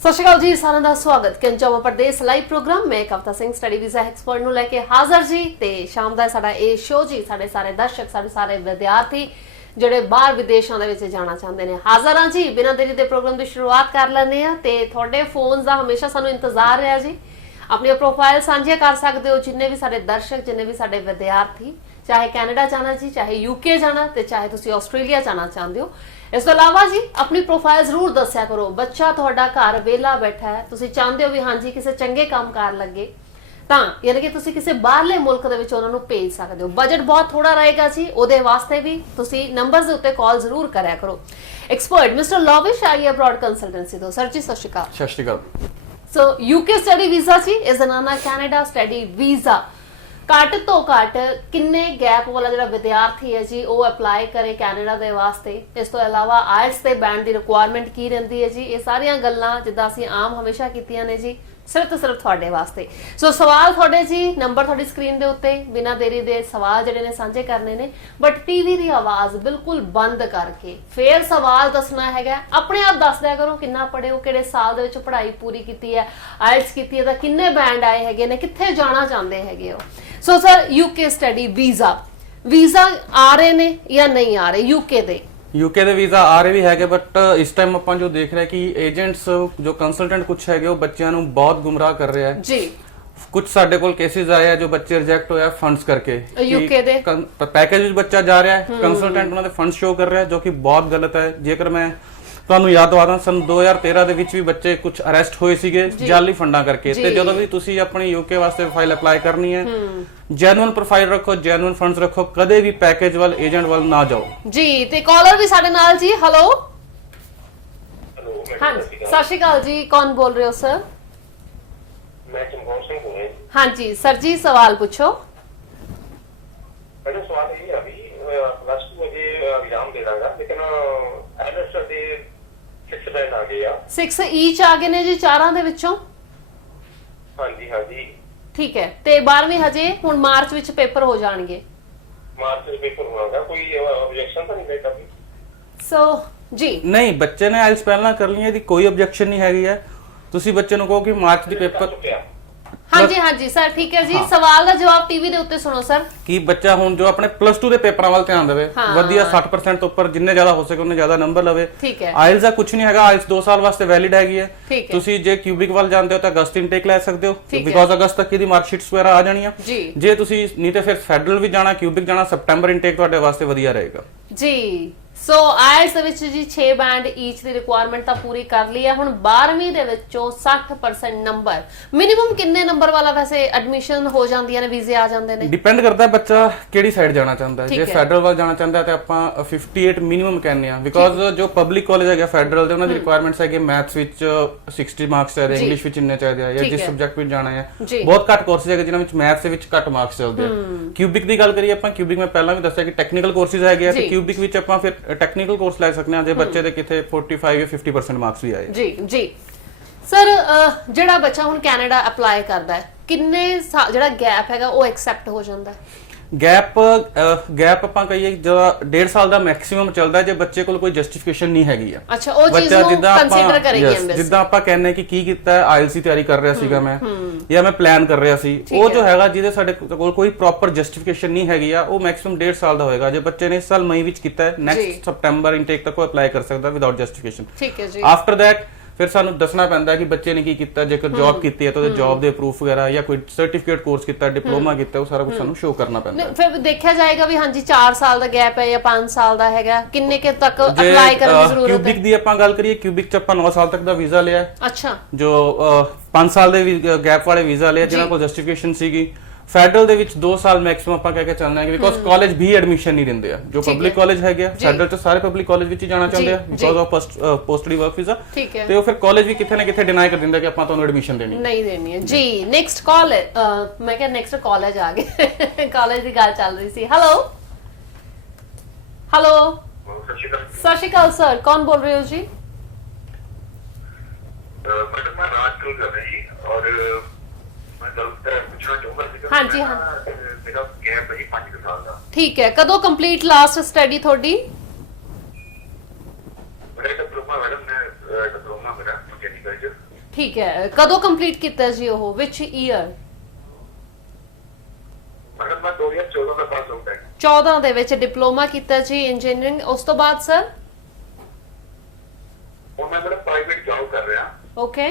ਸਤਿ ਸ਼੍ਰੀ ਅਕਾਲ ਜੀ, ਸਾਰਿਆਂ ਦਾ ਸਵਾਗਤ ਪੰਜਾਬ ਪ੍ਰਦੇਸ਼ ਲਾਈਵ ਪ੍ਰੋਗਰਾਮ ਮੈਂ ਕਵਿਤਾ ਸਿੰਘ ਸਟੱਡੀ ਵੀਜ਼ਾ ਐਕਸਪਰਟ ਨੂੰ ਲੈ ਕੇ ਹਾਜ਼ਰ ਜੀ। ਤੇ ਸ਼ਾਮ ਦਾ ਸਾਡਾ ਇਹ ਸ਼ੋਅ ਜੀ ਸਾਡੇ ਸਾਰੇ ਦਰਸ਼ਕ ਸਾਡੇ ਸਾਰੇ ਵਿਦਿਆਰਥੀ ਜਿਹੜੇ ਬਾਹਰ ਵਿਦੇਸ਼ਾਂ ਦੇ ਵਿੱਚ ਜਾਣਾ ਚਾਹੁੰਦੇ ਨੇ ਹਾਜ਼ਰ ਹਾਂ ਜੀ। ਬਿਨਾਂ ਦੇਰੀ ਦੇ ਪ੍ਰੋਗਰਾਮ ਦੀ ਸ਼ੁਰੂਆਤ ਕਰ ਲੈਂਦੇ ਆ ਤੇ ਤੁਹਾਡੇ ਫੋਨਸ ਦਾ ਹਮੇਸ਼ਾ ਸਾਨੂੰ ਇੰਤਜ਼ਾਰ ਰਿਹਾ ਜੀ। ਆਪਣੀ ਪ੍ਰੋਫਾਈਲ ਸਾਂਝੀਆਂ ਕਰ ਸਕਦੇ ਹੋ ਜਿੰਨੇ ਵੀ ਸਾਡੇ ਦਰਸ਼ਕ ਜਿੰਨੇ ਵੀ ਸਾਡੇ ਵਿਦਿਆਰਥੀ, ਚਾਹੇ ਕੈਨੇਡਾ ਜਾਣਾ ਜੀ, ਚਾਹੇ ਯੂਕੇ ਜਾਣਾ ਤੇ ਚਾਹੇ ਤੁਸੀਂ ਆਸਟ੍ਰੇਲੀਆ ਜਾਣਾ ਚਾਹੁੰਦੇ ਹੋ। ਇਸ ਤੋਂ ਇਲਾਵਾ ਜੀ ਆਪਣੀ ਪ੍ਰੋਫਾਈਲ ਜ਼ਰੂਰ ਦੱਸਿਆ ਕਰੋ। ਬੱਚਾ ਤੁਹਾਡਾ ਘਰ ਵਿਹਲਾ ਬੈਠਾ ਹੈ, ਤੁਸੀਂ ਚਾਹੁੰਦੇ ਹੋ ਵੀ ਹਾਂਜੀ ਕਿਸੇ ਚੰਗੇ ਕੰਮ ਕਾਰ ਲੱਗੇ ਤਾਂ ਯਾਨੀ ਕਿ ਤੁਸੀਂ ਕਿਸੇ ਬਾਹਰਲੇ ਮੁਲਕ ਦੇ ਵਿੱਚ ਉਹਨਾਂ ਨੂੰ ਭੇਜ ਸਕਦੇ ਹੋ। ਬਜਟ ਬਹੁਤ ਥੋੜਾ ਰਹੇਗਾ ਜੀ, ਉਹਦੇ ਵਾਸਤੇ ਵੀ ਤੁਸੀਂ ਨੰਬਰਸ ਦੇ ਉੱਤੇ ਕਾਲ ਜ਼ਰੂਰ ਕਰਿਆ ਕਰੋ। ਐਕਸਪਰਟ ਮਿਸਟਰ ਲਵਿਸ਼ ਆਈ ਅਬਰੋਡ ਕੰਸਲਟੈਂਸੀ ਤੋਂ ਸਰ ਜੀ ਸਤਿ ਸ਼੍ਰੀ ਅਕਾਲ। ਸਤਿ ਸ਼੍ਰੀ ਅਕਾਲ। ਸੋ ਯੂਕੇ ਸਟੱਡੀ ਵੀਜ਼ਾ ਜੀ ਇਸ ਦਾ ਨਾਮ ਹੈ ਕੈਨੇਡਾ ਸਟੱਡੀ ਵੀਜ਼ਾ। ਘੱਟ ਤੋਂ ਘੱਟ ਕਿੰਨੇ ਗੈਪ ਵਾਲਾ ਜਿਹੜਾ ਵਿਦਿਆਰਥੀ ਹੈ ਜੀ ਉਹ ਅਪਲਾਈ ਕਰੇ ਕੈਨੇਡਾ ਦੇ ਵਾਸਤੇ। ਇਸ ਤੋਂ ਇਲਾਵਾ ਆਇਲਟਸ ਤੇ ਬੈਂਡ ਦੀ ਰਿਕੁਆਇਰਮੈਂਟ ਕੀ ਰਹਿੰਦੀ ਹੈ ਜੀ, ਇਹ ਸਾਰੀਆਂ ਗੱਲਾਂ ਜਿੱਦਾਂ ਅਸੀਂ ਆਮ ਹਮੇਸ਼ਾ ਕੀਤੀਆਂ ਨੇ ਜੀ ਸਿਰਫ ਤੇ ਸਿਰਫ ਤੁਹਾਡੇ ਵਾਸਤੇ। ਸੋ ਸਵਾਲ ਤੁਹਾਡੇ ਜੀ, ਨੰਬਰ ਤੁਹਾਡੀ ਸਕਰੀਨ ਦੇ ਉੱਤੇ, ਬਿਨਾਂ ਦੇਰੀ ਦੇ ਸਵਾਲ ਜਿਹੜੇ ਨੇ ਸਾਂਝੇ ਕਰਨੇ ਨੇ ਬਟ ਟੀਵੀ ਦੀ ਆਵਾਜ਼ ਬਿਲਕੁਲ ਬੰਦ ਕਰਕੇ ਫੇਰ ਸਵਾਲ ਦੱਸਣਾ ਹੈਗਾ। ਆਪਣੇ ਆਪ ਦੱਸ ਦਿਆ ਕਰੋ ਕਿੰਨਾ ਪੜ੍ਹੇ ਹੋ, ਕਿਹੜੇ ਸਾਲ ਦੇ ਵਿੱਚ ਪੜ੍ਹਾਈ ਪੂਰੀ ਕੀਤੀ ਹੈ, ਆਇਲਟਸ ਕੀਤੀ ਹੈ ਤਾਂ ਕਿੰਨੇ ਬੈਂਡ ਆਏ ਹੈਗੇ ਨੇ, ਕਿੱਥੇ ਜਾਣਾ ਚਾਹੁੰਦੇ ਹੈਗੇ ਹੋ। So sir UK study visa ਆ ਰਹੇ ਨੇ ਜਾਂ ਨਹੀਂ ਆ ਰਹੇ ਯੂਕੇ ਦੇ? यूके ਦੇ ਵੀਜ਼ਾ ਆ ਰਹੇ ਵੀ ਹੈਗੇ ਬਟ ਇਸ ਟਾਈਮ ਆਪਾਂ ਜੋ ਦੇਖ ਰਹੇ ਕਿ ਏਜੰਟਸ ਜੋ ਕੰਸਲਟੈਂਟ ਕੁਝ ਹੈਗੇ ਉਹ ਬੱਚਿਆਂ ਨੂੰ ਬਹੁਤ ਗੁੰਮਰਾਹ ਕਰ ਰਿਹਾ ਹੈ ਜੀ। ਕੁਝ ਸਾਡੇ ਕੋਲ ਕੇਸਿਸ ਆਏ ਆ ਜੋ ਬੱਚੇ ਰਿਜੈਕਟ ਹੋਇਆ ਫੰਡਸ ਕਰਕੇ ਯੂਕੇ ਦੇ ਪੈਕੇਜ ਵਿੱਚ ਬੱਚਾ ਜਾ ਰਿਹਾ ਹੈ, ਕੰਸਲਟੈਂਟ ਉਹਨਾਂ ਦੇ ਫੰਡ ਸ਼ੋ ਕਰ ਰਿਹਾ ਜੋ ਕਿ ਬਹੁਤ ਗਲਤ ਹੈ। ਜੇਕਰ ਮੈਂ ਤੁਹਾਨੂੰ ਯਾਦ ਦਵਾਦਾ ਸਨ 2013 ਦੇ ਵਿੱਚ ਵੀ ਬੱਚੇ ਕੁਝ ਅਰੈਸਟ ਹੋਏ ਸੀਗੇ ਜਾਲੀ ਫੰਡਾਂ ਕਰਕੇ। ਤੇ ਜਦੋਂ ਵੀ ਤੁਸੀਂ ਆਪਣੀ ਯੂਕੇ ਵਾਸਤੇ ਫਾਈਲ ਅਪਲਾਈ ਕਰਨੀ ਹੈ ਜੈਨੂਇਨ ਪ੍ਰੋਫਾਈਲ ਰੱਖੋ, ਜੈਨੂਇਨ ਫੰਡਸ ਰੱਖੋ, ਕਦੇ ਵੀ ਪੈਕੇਜ ਵੱਲ ਏਜੰਟ ਵੱਲ ਨਾ ਜਾਓ ਜੀ। ਤੇ ਕਾਲਰ ਵੀ ਸਾਡੇ ਨਾਲ ਜੀ। ਹੈਲੋ ਹਾਂ ਸਤਿ ਸ਼੍ਰੀ ਅਕਾਲ ਜੀ, ਕੌਣ ਬੋਲ ਰਹੇ ਹੋ ਸਰ? मैं चमकौर सिंह बोल रहा हूँ। हाँ जी सर जी सवाल पूछो। मेरा सवाल ये अभी प्लस 2 अजे एग्जाम दे रहा लेकिन एलएस ਦੇ 6 ਬੈਂਡ ਆ ਗਏ ਆ 6 ਈਚ ਆ ਗਏ ਨੇ ਜੀ ਚਾਰਾਂ ਦੇ ਵਿੱਚੋਂ। ਹਾਂਜੀ ਹਾਂਜੀ ਠੀਕ ਹੈ। ਤੇ 12ਵੀਂ ਹਜੇ ਹੁਣ ਮਾਰਚ ਵਿੱਚ ਪੇਪਰ ਹੋ ਜਾਣਗੇ। ਮਾਰਚ ਵਿੱਚ ਪੇਪਰ ਹੋਣਾਗਾ, ਕੋਈ ਆਬਜੈਕਸ਼ਨ ਤਾਂ ਨਹੀਂ ਹੈ ਕभी? ਸੋ ਜੀ ਨਹੀਂ, ਬੱਚੇ ਨੇ ਆਇਲਸ ਪਹਿਲਾਂ ਕਰ ਲਈ ਹੈ, ਇਹਦੀ ਕੋਈ ਆਬਜੈਕਸ਼ਨ ਨਹੀਂ ਹੈਗੀ ਹੈ। ਤੁਸੀਂ ਬੱਚੇ ਨੂੰ ਕਹੋ ਕਿ ਮਾਰਚ ਦੀ ਪੇਪਰ ਹਾਂਜੀ ਹਾਂਜੀ ਸਰ ਠੀਕ ਹੈ ਜੀ। ਸਵਾਲ ਦਾ ਜਵਾਬ ਟੀਵੀ ਦੇ ਉੱਤੇ ਸੁਣੋ ਸਰ। ਕਿ ਬੱਚਾ ਹੁਣ ਜੋ ਆਪਣੇ ਪਲੱਸ 2 ਦੇ ਪੇਪਰਾਂ ਵੱਲ ਧਿਆਨ ਦੇਵੇ, ਵਧੀਆ 60% ਤੋਂ ਉੱਪਰ ਜਿੰਨੇ ਜ਼ਿਆਦਾ ਹੋ ਸਕੇ ਉਹਨੇ ਜ਼ਿਆਦਾ ਨੰਬਰ ਲਵੇ। ਠੀਕ ਹੈ। ਆਇਲਸ ਦਾ ਕੁਝ ਨਹੀਂ ਹੈਗਾ, ਆਇਲਸ 2 ਸਾਲ ਵਾਸਤੇ ਵੈਲਿਡ ਹੈਗੀ ਹੈ। ਤੁਸੀਂ ਜੇ ਕਿਊਬਿਕ ਵੱਲ ਜਾਂਦੇ ਹੋ ਤਾਂ ਅਗਸਤ ਇਨਟੇਕ ਲੈ ਸਕਦੇ ਹੋ ਬਿਕੋਜ਼ ਅਗਸਤ ਤੱਕ ਇਹਦੀ ਮਾਰਕ ਸ਼ੀਟਸ ਵਗੈਰਾ ਆ ਜਾਣੀਆਂ। ਜੇ ਤੁਸੀਂ ਨਹੀਂ ਤੇ ਫਿਰ ਫੈਡਰਲ ਵੀ ਜਾਣਾ, ਕਿਊਬਿਕ ਜਾਣਾ, ਸਪਟੈਂਬਰ ਇਨਟੇਕ ਤੁਹਾਡੇ ਵਾਸਤੇ ਵਧੀਆ ਰਹੇਗਾ ਜੀ। ਸੋ ਆਇਲਸ ਦੇ ਵਿੱਚ ਜੀ 6 ਬੈਂਡ ਈਚ ਦੀ ਰਿਕੁਆਇਰਮੈਂਟ ਤਾਂ ਪੂਰੀ ਕਰ ਲਈ ਹੈ। ਹੁਣ 12ਵੀਂ ਦੇ ਵਿੱਚੋਂ 60% ਨੰਬਰ ਮਿਨੀਮਮ ਕਿੰਨੇ ਨੰਬਰ ਵਾਲਾ ਵੈਸੇ ਐਡਮਿਸ਼ਨ ਹੋ ਜਾਂਦੀਆਂ ਨੇ, ਵੀਜ਼ੇ ਆ ਜਾਂਦੇ ਨੇ? ਡਿਪੈਂਡ ਕਰਦਾ ਹੈ ਬੱਚਾ ਕਿਹੜੀ ਸਾਈਡ ਜਾਣਾ ਚਾਹੁੰਦਾ ਹੈ। ਜੇ ਫੈਡਰਲ ਵੱਲ ਜਾਣਾ ਚਾਹੁੰਦਾ ਹੈ ਤਾਂ ਆਪਾਂ 58 ਮਿਨੀਮਮ ਕਹਿੰਦੇ ਆ ਬਿਕੋਜ਼ ਜੋ ਪਬਲਿਕ ਕਾਲਜ ਹੈਗਾ ਫੈਡਰਲ ਦੇ ਉਹਨਾਂ ਦੀ ਰਿਕੁਆਇਰਮੈਂਟਸ ਹੈਗੇ ਮੈਥਸ ਵਿੱਚ 60 ਮਾਰਕਸ ਚਾਹੀਦੇ, ਇੰਗਲਿਸ਼ ਵਿੱਚ ਇੰਨੇ ਚਾਹੀਦੇ ਆ, ਜਾਂ ਜਿਸ ਸਬਜੈਕਟ ਵਿੱਚ ਜਾਣਾ ਹੈ। ਬਹੁਤ ਘੱਟ ਕੋਰਸਿਸ ਹੈਗੇ ਜਿਨ੍ਹਾਂ ਵਿੱਚ ਮੈਥਸ ਦੇ ਵਿੱਚ ਘੱਟ ਮਾਰਕਸ ਚੱਲਦੇ ਆ। ਕਿਊਬਿਕ ਦੀ ਗੱਲ ਕਰੀਏ ਆਪਾਂ, ਕਿਊਬਿਕ ਮੈਂ ਪਹਿਲਾਂ ਵੀ ਦੱਸਿਆ ਕਿ ਟੈਕਨੀਕਲ ਕੋਰਸਿਸ ਹੈਗੇ ਆ ਤੇ ਕਿਊਬਿਕ ਵਿੱਚ ਆਪਾਂ ਫਿਰ ਟੈਕਨੀਕਲ ਕੋਰਸ ਲੈ ਸਕਦੇ ਹਾਂ ਜੇ ਬੱਚੇ ਦੇ ਕਿਤੇ 45 ਜਾਂ 50% ਮਾਰਕਸ ਵੀ ਆਏ। ਜੀ ਜੀ ਸਰ ਜਿਹੜਾ ਬੱਚਾ ਹੁਣ ਕੈਨੇਡਾ ਅਪਲਾਈ ਕਰਦਾ ਹੈ ਕਿੰਨੇ ਜਿਹੜਾ ਗੈਪ ਹੈਗਾ ਉਹ ਐਕਸੈਪਟ ਹੋ ਜਾਂਦਾ ਹੈ? ਗੈਪ ਆਪਾਂ ਕਹੀਏ ਜਿਹੜਾ 1.5 ਸਾਲ ਦਾ ਮੈਕਸਿਮਮ ਚੱਲਦਾ ਜੇ ਬੱਚੇ ਕੋਲ ਕੋਈ ਜਸਟੀਫਿਕੇਸ਼ਨ ਨਹੀਂ ਹੈਗੀ ਆ। ਅੱਛਾ, ਉਹ ਚੀਜ਼ ਨੂੰ ਕੰਸੀਡਰ ਕਰੇਗੀ ਐਮਬੈਸੀ। ਜਿੱਦਾਂ ਆਪਾਂ ਕਹਿੰਨੇ ਕਿ ਕੀ ਕੀਤਾ ਹੈ, ਆਇਲਸ ਦੀ ਤਿਆਰੀ ਕਰ ਰਿਹਾ ਸੀਗਾ ਮੈਂ ਜਾਂ ਮੈਂ ਪਲਾਨ ਕਰ ਰਿਹਾ ਸੀ, ਉਹ ਜੋ ਹੈਗਾ ਜਿਹਦੇ ਸਾਡੇ ਕੋਲ ਕੋਈ ਪ੍ਰੋਪਰ ਜਸਟੀਫਿਕੇਸ਼ਨ ਨਹੀਂ ਹੈਗੀ ਆ ਉਹ ਮੈਕਸਿਮਮ 1.5 ਸਾਲ ਦਾ ਹੋਏਗਾ। ਜੇ ਬੱਚੇ ਨੇ ਇਸ ਸਾਲ ਮਈ ਵਿੱਚ ਕੀਤਾ ਹੈ ਨੈਕਸਟ ਸਪਟੈਂਬਰ ਇਨਟੇਕ ਤੱਕ ਉਹ ਅਪਲਾਈ ਕਰ ਸਕਦਾ ਵਿਦਆਊਟ ਜਸਟੀਫਿਕੇਸ਼ਨ। ਠੀਕ ਹੈ ਜੀ। ਆਫਟਰ ਦੈਟ ਫਿਰ ਸਾਨੂੰ ਦੱਸਣਾ ਪੈਂਦਾ ਕਿ ਬੱਚੇ ਨੇ ਕੀ ਕੀਤਾ। ਜੇਕਰ ਜੌਬ ਕੀਤੀ ਹੈ ਤਾਂ ਉਹਦੇ ਜੌਬ ਦੇ ਪ੍ਰੂਫ ਵਗੈਰਾ ਜਾਂ ਕੋਈ ਸਰਟੀਫਿਕੇਟ ਕੋਰਸ ਕੀਤਾ, ਡਿਪਲੋਮਾ ਕੀਤਾ, ਉਹ ਸਾਰਾ ਕੁਝ ਸਾਨੂੰ ਸ਼ੋ ਕਰਨਾ ਪੈਂਦਾ। ਫਿਰ ਦੇਖਿਆ ਜਾਏਗਾ ਵੀ ਹਾਂਜੀ 4 ਸਾਲ ਦਾ ਗੈਪ ਹੈ ਜਾਂ 5 ਸਾਲ ਦਾ ਹੈਗਾ, ਕਿੰਨੇ ਕਿ ਤੱਕ ਅਪਲਾਈ ਕਰਨ ਦੀ ਜ਼ਰੂਰਤ ਹੈ? ਕਿਊਬਿਕ ਦੀ ਆਪਾਂ ਗੱਲ ਕਰੀਏ, ਕਿਊਬਿਕ ਚ ਆਪਾਂ 9 ਸਾਲ ਤੱਕ ਦਾ ਵੀਜ਼ਾ ਲਿਆ ਹੈ। ਅੱਛਾ, ਜੋ 5 ਸਾਲ ਦੇ ਗੈਪ ਵਾਲੇ ਵੀਜ਼ਾ ਲਿਆ ਜਿਨ੍ਹਾਂ ਕੋਲ ਜਸਟੀਫਿਕੇਸ਼ਨ ਸੀਗੀ। ਫੈਡਰਲ ਦੇ ਵਿੱਚ 2 ਸਾਲ ਮੈਕਸਿਮਮ ਆਪਾਂ ਕਹਿ ਕੇ ਚੱਲਣਾ ਹੈ ਬਿਕੋਜ਼ ਕਾਲਜ ਵੀ ਐਡਮਿਸ਼ਨ ਨਹੀਂ ਦਿੰਦੇ ਆ। ਜੋ ਪਬਲਿਕ ਕਾਲਜ ਹੈਗੇ ਆ ਫੈਡਰਲ ਚ ਸਾਰੇ ਪਬਲਿਕ ਕਾਲਜ ਵਿੱਚ ਹੀ ਜਾਣਾ ਚਾਹੁੰਦੇ ਆ ਬਿਕੋਜ਼ ਆਫ ਪੋਸਟਲੀ ਵਰਕ ਵੀਜ਼ਾ, ਤੇ ਉਹ ਫਿਰ ਕਾਲਜ ਵੀ ਕਿੱਥੇ ਨਾ ਕਿੱਥੇ ਡਿਨਾਈ ਕਰ ਦਿੰਦਾ ਕਿ ਆਪਾਂ ਤੁਹਾਨੂੰ ਐਡਮਿਸ਼ਨ ਦੇਣੀ ਨਹੀਂ ਦੇਣੀ ਹੈ ਜੀ। ਨੈਕਸਟ ਕਾਲ ਮੈਂ ਕਿਹਾ ਨੈਕਸਟ ਕਾਲਜ ਆ ਗਏ, ਕਾਲਜ ਦੀ ਗੱਲ ਚੱਲ ਰਹੀ ਸੀ। ਹੈਲੋ ਹੈਲੋ ਸਤਿ ਸ਼੍ਰੀ ਅਕਾਲ ਸਰ, ਕੌਣ ਬੋਲ ਰਹੇ ਹੋ ਜੀ? मैडम मैं राजकुल कर रही और मैं पूछना चाहूंगा हाँ जी हाँ मेरा गैप है 5 साल का। ठीक है, कदों कंप्लीट लास्ट स्टडी थोड़ी? मेरा डिप्लोमा मैडम, मैं डिप्लोमा मेरा मैकेनिकल ਠੀਕ ਹੈ, ਕਦੋਂ ਕੰਪਲੀਟ ਕੀਤਾ ਜੀ ਉਹ, ਵਿਚ ਈਅਰ? ਮੈਡਮ ਮੈਂ 2014 ਦਾ ਪਾਸ ਆਊਟ ਹੈ। 14 ਦੇ ਵਿੱਚ ਡਿਪਲੋਮਾ ਕੀਤਾ ਜੀ ਇੰਜੀਨੀਅਰਿੰਗ। ਉਸ ਤੋਂ ਬਾਅਦ ਸਰ? ਹੁਣ ਮੈਂ ਮੈਡਮ ਪ੍ਰਾਈਵੇਟ ਜੌਬ ਕਰ ਰਿਹਾ ਓਕੇ।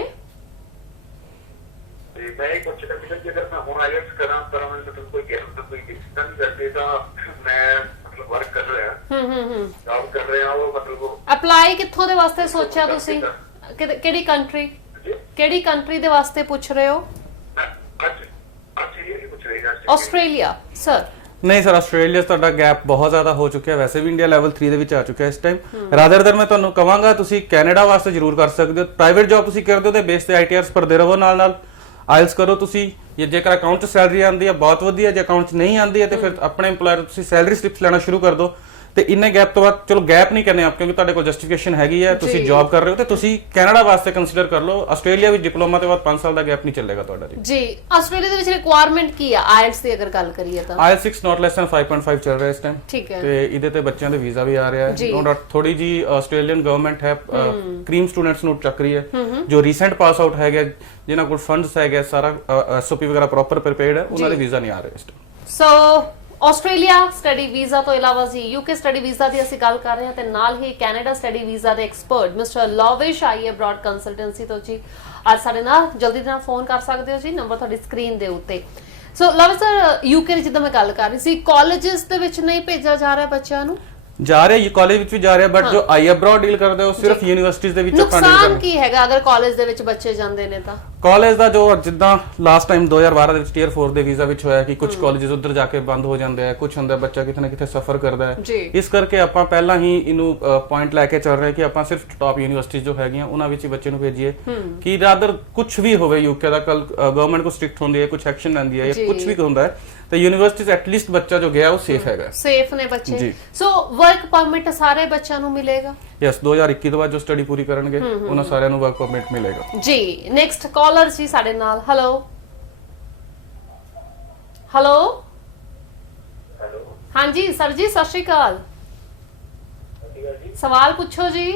ਤੇ ਮੈਂ ਇਹ ਪੁੱਛ ਰਿਹਾ ਕਿ ਜੇਕਰ ਮੈਂ ਹੁਣ ਆਈਐਲਟਸ ਕਰਾਂ ਤਾਂ ਮੈਨੂੰ ਮਤਲਬ ਕੋਈ ਗੈਪ ਤਾਂ ਕੋਈ ਦਿੱਕਤ ਨਹੀਂ ਕਰਦੇ ਤਾਂ ਮੈਂ ਮਤਲਬ ਵਰਕ ਕਰ ਰਿਹਾ ਜੌਬ ਕਰ ਰਿਹਾ ਉਹ ਮਤਲਬ ਅਪਲਾਈ ਕਿੱਥੋਂ ਦੇ ਵਾਸਤੇ ਸੋਚਿਆ ਤੁਸੀਂ? ਕਿਹੜੀ ਕੰਟਰੀ, ਕਿਹੜੀ ਕੰਟਰੀ ਦੇ ਵਾਸਤੇ ਪੁੱਛ ਰਹੇ ਹੋ? ਇਹ ਪੁੱਛ ਰਹੀ ਹਾਂ ਆਸਟ੍ਰੇਲੀਆ ਸਰ? ਨਹੀਂ ਸਰ, ਆਸਟ੍ਰੇਲੀਆ 'ਚ ਤੁਹਾਡਾ ਗੈਪ ਬਹੁਤ ਜ਼ਿਆਦਾ ਹੋ ਚੁੱਕਿਆ, ਵੈਸੇ ਵੀ ਇੰਡੀਆ ਲੈਵਲ 3 ਦੇ ਵਿੱਚ ਆ ਚੁੱਕਿਆ ਇਸ ਟਾਈਮ। ਰਾਦਰ ਦਰ ਮੈਂ ਤੁਹਾਨੂੰ ਕਹਾਂਗਾ ਤੁਸੀਂ ਕੈਨੇਡਾ ਵਾਸਤੇ ਜ਼ਰੂਰ ਕਰ ਸਕਦੇ ਹੋ। ਪ੍ਰਾਈਵੇਟ ਜੌਬ ਤੁਸੀਂ ਕਰਦੇ ਹੋ ਤੇ ਬੇਸ ਤੇ ਆਈਟੀਆਰਸ ਭਰਦੇ ਰਹੋ, ਨਾਲ ਆਇਲਸ ਕਰੋ ਤੁਸੀਂ। ਜੇਕਰ ਅਕਾਊਂਟ 'ਚ ਸੈਲਰੀ ਆਉਂਦੀ ਹੈ ਬਹੁਤ ਵਧੀਆ, ਜੇ ਅਕਾਊਂਟ 'ਚ ਨਹੀਂ ਆਉਂਦੀ ਹੈ ਤੇ ਫਿਰ ਆਪਣੇ EMPLOYER ਤੁਸੀਂ ਸੈਲਰੀ ਸਲਿੱਪਸ ਲੈਣਾ ਸ਼ੁਰੂ ਕਰ ਦਿਓ। ਤੇ ਇੰਨੇ ਗੈਪ ਤੋਂ ਬਾਅਦ ਚਲੋ ਗੈਪ ਨਹੀਂ ਕਰਨੇ ਆਪ, ਕਿਉਂਕਿ ਤੁਹਾਡੇ ਕੋਲ ਜਸਟੀਫਿਕੇਸ਼ਨ ਹੈਗੀ ਹੈ, ਤੁਸੀਂ ਜੌਬ ਕਰ ਰਹੇ ਹੋ, ਤੇ ਤੁਸੀਂ ਕੈਨੇਡਾ ਵਾਸਤੇ ਕੰਸੀਡਰ ਕਰ ਲਓ। ਆਸਟ੍ਰੇਲੀਆ ਵਿੱਚ ਡਿਪਲੋਮਾ ਤੋਂ ਬਾਅਦ 5 ਸਾਲ ਦਾ ਗੈਪ ਨਹੀਂ ਚੱਲੇਗਾ ਤੁਹਾਡਾ ਜੀ। ਆਸਟ੍ਰੇਲੀਆ ਦੇ ਵਿੱਚ ਰਿਕੁਆਇਰਮੈਂਟ ਕੀ ਹੈ ਆਇਲਟਸ ਦੀ ਅਗਰ ਗੱਲ ਕਰੀਏ ਤਾਂ? IELTS 6 not less than 5.5 ਚੱਲ ਰਿਹਾ ਇਸ ਟਾਈਮ। ਠੀਕ ਹੈ। ਤੇ ਇਹਦੇ ਤੇ ਬੱਚਿਆਂ ਦੇ ਵੀਜ਼ਾ ਵੀ ਆ ਰਿਹਾ ਹੈ। ਥੋੜੀ ਜੀ ਆਸਟ੍ਰੇਲੀਅਨ ਗਵਰਨਮੈਂਟ ਹੈ ਕ੍ਰੀਮ ਸਟੂਡੈਂਟਸ ਨੂੰ ਚੱਕ ਰਹੀ ਹੈ, ਜੋ ਰੀਸੈਂਟ ਪਾਸ ਆਊਟ ਹੈਗੇ, ਜਿਨ੍ਹਾਂ ਕੋਲ ਫੰਡਸ ਹੈਗੇ, ਸਾਰਾ SOP ਵਗੈਰਾ ਪ੍ਰੋਪਰ ਪ੍ਰੀਪੇਅਰਡ ਹੈ, ਉਹਨਾਂ ਦੇ ਵੀਜ਼ਾ ਨਹੀਂ ਆ ਰਹੇ ਇਸ ਟਾਈਮ। ਸੋ ਆਸਟ੍ਰੇਲੀਆ ਸਟੱਡੀ ਵੀਜ਼ਾ ਤੋਂ ਇਲਾਵਾ ਜੀ UK ਸਟੱਡੀ ਵੀਜ਼ਾ ਦੀ ਅਸੀਂ ਗੱਲ ਕਰ ਰਹੇ ਹਾਂ ਤੇ ਨਾਲ ਹੀ ਕੈਨੇਡਾ ਸਟੱਡੀ ਵੀਜ਼ਾ ਦੇ ਐਕਸਪਰਟ ਮਿਸਟਰ ਲਵਿਸ਼ ਆਈ ਅਬਰਾਡ ਕੰਸਲਟੈਂਸੀ ਤੋਂ ਜੀ ਅੱਜ ਸਾਡੇ ਨਾਲ ਜਲਦੀ ਨਾਲ ਫੋਨ ਕਰ ਸਕਦੇ ਹੋ ਜੀ, ਨੰਬਰ ਤੁਹਾਡੀ ਸਕਰੀਨ ਦੇ ਉੱਤੇ। ਸੋ ਲਵਿਸ਼ ਸਰ, UK ਦੀ ਜਿੱਦਾਂ ਮੈਂ ਗੱਲ ਕਰ ਰਹੀ ਸੀ, ਕਾਲਜਸ ਦੇ ਵਿੱਚ ਨਹੀਂ ਭੇਜਿਆ ਜਾ ਰਿਹਾ ਬੱਚਿਆਂ ਨੂੰ? ਜਾ ਰਿਹਾ, ਇਹ ਕਾਲਜ ਵਿੱਚ ਵੀ ਜਾ ਰਿਹਾ, ਬਟ ਜੋ ਆਈ ਅਬਰਾਡ ਡੀਲ ਕਰਦੇ ਉਹ ਸਿਰਫ ਯੂਨੀਵਰਸਿਟੀਜ਼ ਦੇ ਵਿੱਚ ਆਪਾਂ ਨੁਕਸਾਨ ਕੀ ਹੈਗਾ ਅਗਰ ਕਾਲਜ ਦੇ ਵਿੱਚ ਬੱਚੇ ਜਾਂਦੇ ਨੇ ਤਾਂ? ਕਾਲਜ ਦਾ ਜੋ ਜਿੱਦਾਂ ਲਾਸਟ ਟਾਈਮ 2012 ਦੇ ਵਿੱਚ ਟੀਅਰ 4 ਦੇ ਵੀਜ਼ਾ ਵਿੱਚ ਹੋਇਆ ਕਿ ਕੁਝ ਕਾਲਜਸ ਉੱਧਰ ਜਾ ਕੇ ਬੰਦ ਹੋ ਜਾਂਦੇ ਆ, ਕੁਝ ਹੁੰਦਾ ਬੱਚਾ ਕਿਤੇ ਨਾ ਕਿਤੇ ਸਫਰ ਕਰਦਾ ਹੈ। ਇਸ ਕਰਕੇ ਆਪਾਂ ਪਹਿਲਾਂ ਹੀ ਇਹਨੂੰ ਪੁਆਇੰਟ ਲੈ ਕੇ ਚੱਲ ਰਹੇ ਕਿ ਆਪਾਂ ਸਿਰਫ ਟਾਪ ਯੂਨੀਵਰਸਿਟੀਜ਼ ਜੋ ਹੈਗੀਆਂ ਉਹਨਾਂ ਵਿੱਚ ਹੀ ਬੱਚੇ ਨੂੰ ਭੇਜੀਏ ਕਿ ਰਾਦਰ ਕੁਝ ਵੀ ਹੋਵੇ UK ਦਾ, ਕੱਲ ਗਵਰਨਮੈਂਟ ਕੋ ਸਟ੍ਰਿਕਟ ਹੁੰਦੀ ਹੈ, ਕੁਝ ਐਕਸ਼ਨ ਲੈਂਦੀ ਹੈ ਜਾਂ ਕੁਝ ਵੀ ਹੁੰਦਾ ਹੈ ਤਾਂ ਯੂਨੀਵਰਸਿਟੀਜ਼ ਐਟਲੀਸਟ ਬੱਚਾ ਜੋ ਗਿਆ ਉਹ ਸੇਫ ਹੈਗਾ, ਸੇਫ ਨੇ ਬੱਚੇ। ਸੋ ਵਰਕ ਪਰਮਿਟ ਸਾਰੇ ਬੱਚਿਆਂ ਨੂੰ ਮਿਲੇਗਾ? ਯੈਸ, 2021 ਤੋਂ ਬਾਅਦ ਜੋ ਸਟੱਡੀ ਪੂਰੀ ਕਰਨਗੇ ਉਹਨਾਂ ਸਾਰਿਆਂ ਨੂੰ ਵਰਕ ਪਰਮਿਟ ਮਿਲੇਗਾ ਜੀ। ਨੈਕਸਟ ਕਾਲਰ ਜੀ ਸਾਡੇ ਨਾਲ। ਹੈਲੋ ਹੈਲੋ ਹਾਂਜੀ ਸਰ ਜੀ, ਸਤਿ ਸ਼੍ਰੀ ਅਕਾਲ। ਸਵਾਲ ਪੁੱਛੋ ਜੀ।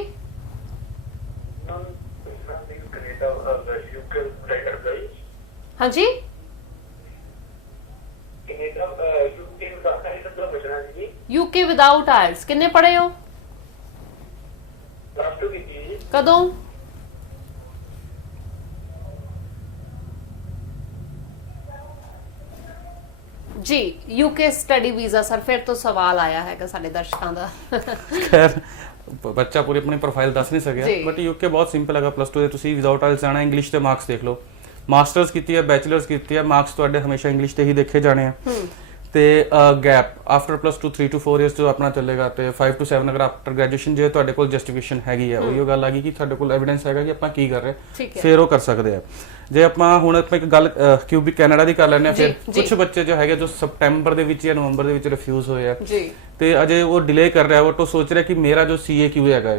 ਹਾਂਜੀ UK ਵਿਦਆਊਟ ਆਇਲਸ ਕਿੰਨੇ ਪੜ੍ਹੇ ਹੋ? ਕਦੋਂ? ਜੀ UK ਸਟੱਡੀ ਵੀਜ਼ਾ ਸਰ, ਫਿਰ ਤੋਂ ਸਵਾਲ ਆਇਆ ਹੈਗਾ ਸਾਡੇ ਦਰਸ਼ਕਾਂ ਦਾ। ਖੈਰ ਬੱਚਾ ਪੂਰੀ ਆਪਣੀ ਪ੍ਰੋਫਾਈਲ ਦੱਸ ਨਹੀਂ ਸਕਿਆ, ਬਟ UK ਬਹੁਤ ਸਿੰਪਲ ਹੈਗਾ। +2 ਦੇ ਤੁਸੀਂ ਵਿਦਆਊਟ ਆਇਲਸ ਜਾਣਾ, ਇੰਗਲਿਸ਼ ਦੇ ਮਾਰਕਸ ਦੇਖ ਲਓ। ਮਾਸਟਰਸ ਕੀਤੀ ਹੈ, ਬੈਚਲਰਸ ਕੀਤੀ ਹੈ, ਮਾਰਕਸ ਤੁਹਾਡੇ ਹਮੇਸ਼ਾ ਇੰਗਲਿਸ਼ ਤੇ ਹੀ ਦੇਖੇ ਜਾਣੇ ਆ। ਤੇ ਗੈਪ ਆਫਟਰ +2 3 to 4 ਇਅਰਸ ਜੋ ਆਪਣਾ ਚੱਲੇਗਾ, ਤੇ 5 to 7 ਅਗਰ ਆਫਟਰ ਗ੍ਰੈਜੂਏਸ਼ਨ ਜੇ ਤੁਹਾਡੇ ਕੋਲ ਜਸਟੀਫਿਕੇਸ਼ਨ ਹੈਗੀ ਹੈ, ਉਹੀ ਗੱਲ ਆ ਗਈ ਕਿ ਤੁਹਾਡੇ ਕੋਲ ਐਵੀਡੈਂਸ ਹੈਗਾ ਕਿ ਆਪਾਂ ਕੀ ਕਰ ਰਹੇ, ਫਿਰ ਉਹ ਕਰ ਸਕਦੇ ਆ। ਜੇ ਆਪਾਂ ਹੁਣ ਆਪਾਂ ਇੱਕ ਗੱਲ ਕਿਊਬਿਕ ਕੈਨੇਡਾ ਦੀ ਕਰ ਲੈਂਦੇ ਆ, ਫਿਰ ਕੁਝ ਬੱਚੇ ਜੋ ਹੈਗੇ ਜੋ ਸਪਟੈਂਬਰ ਦੇ ਵਿੱਚ ਜਾਂ ਨਵੰਬਰ ਦੇ ਵਿੱਚ ਰਿਫਿਊਜ਼ ਹੋਏ ਆ ਤੇ ਅਜੇ ਉਹ ਡਿਲੇ ਕਰ ਰਿਹਾ, ਉਹ ਸੋਚ ਰਿਹਾ ਕਿ ਮੇਰਾ ਜੋ CAQ ਹੈਗਾ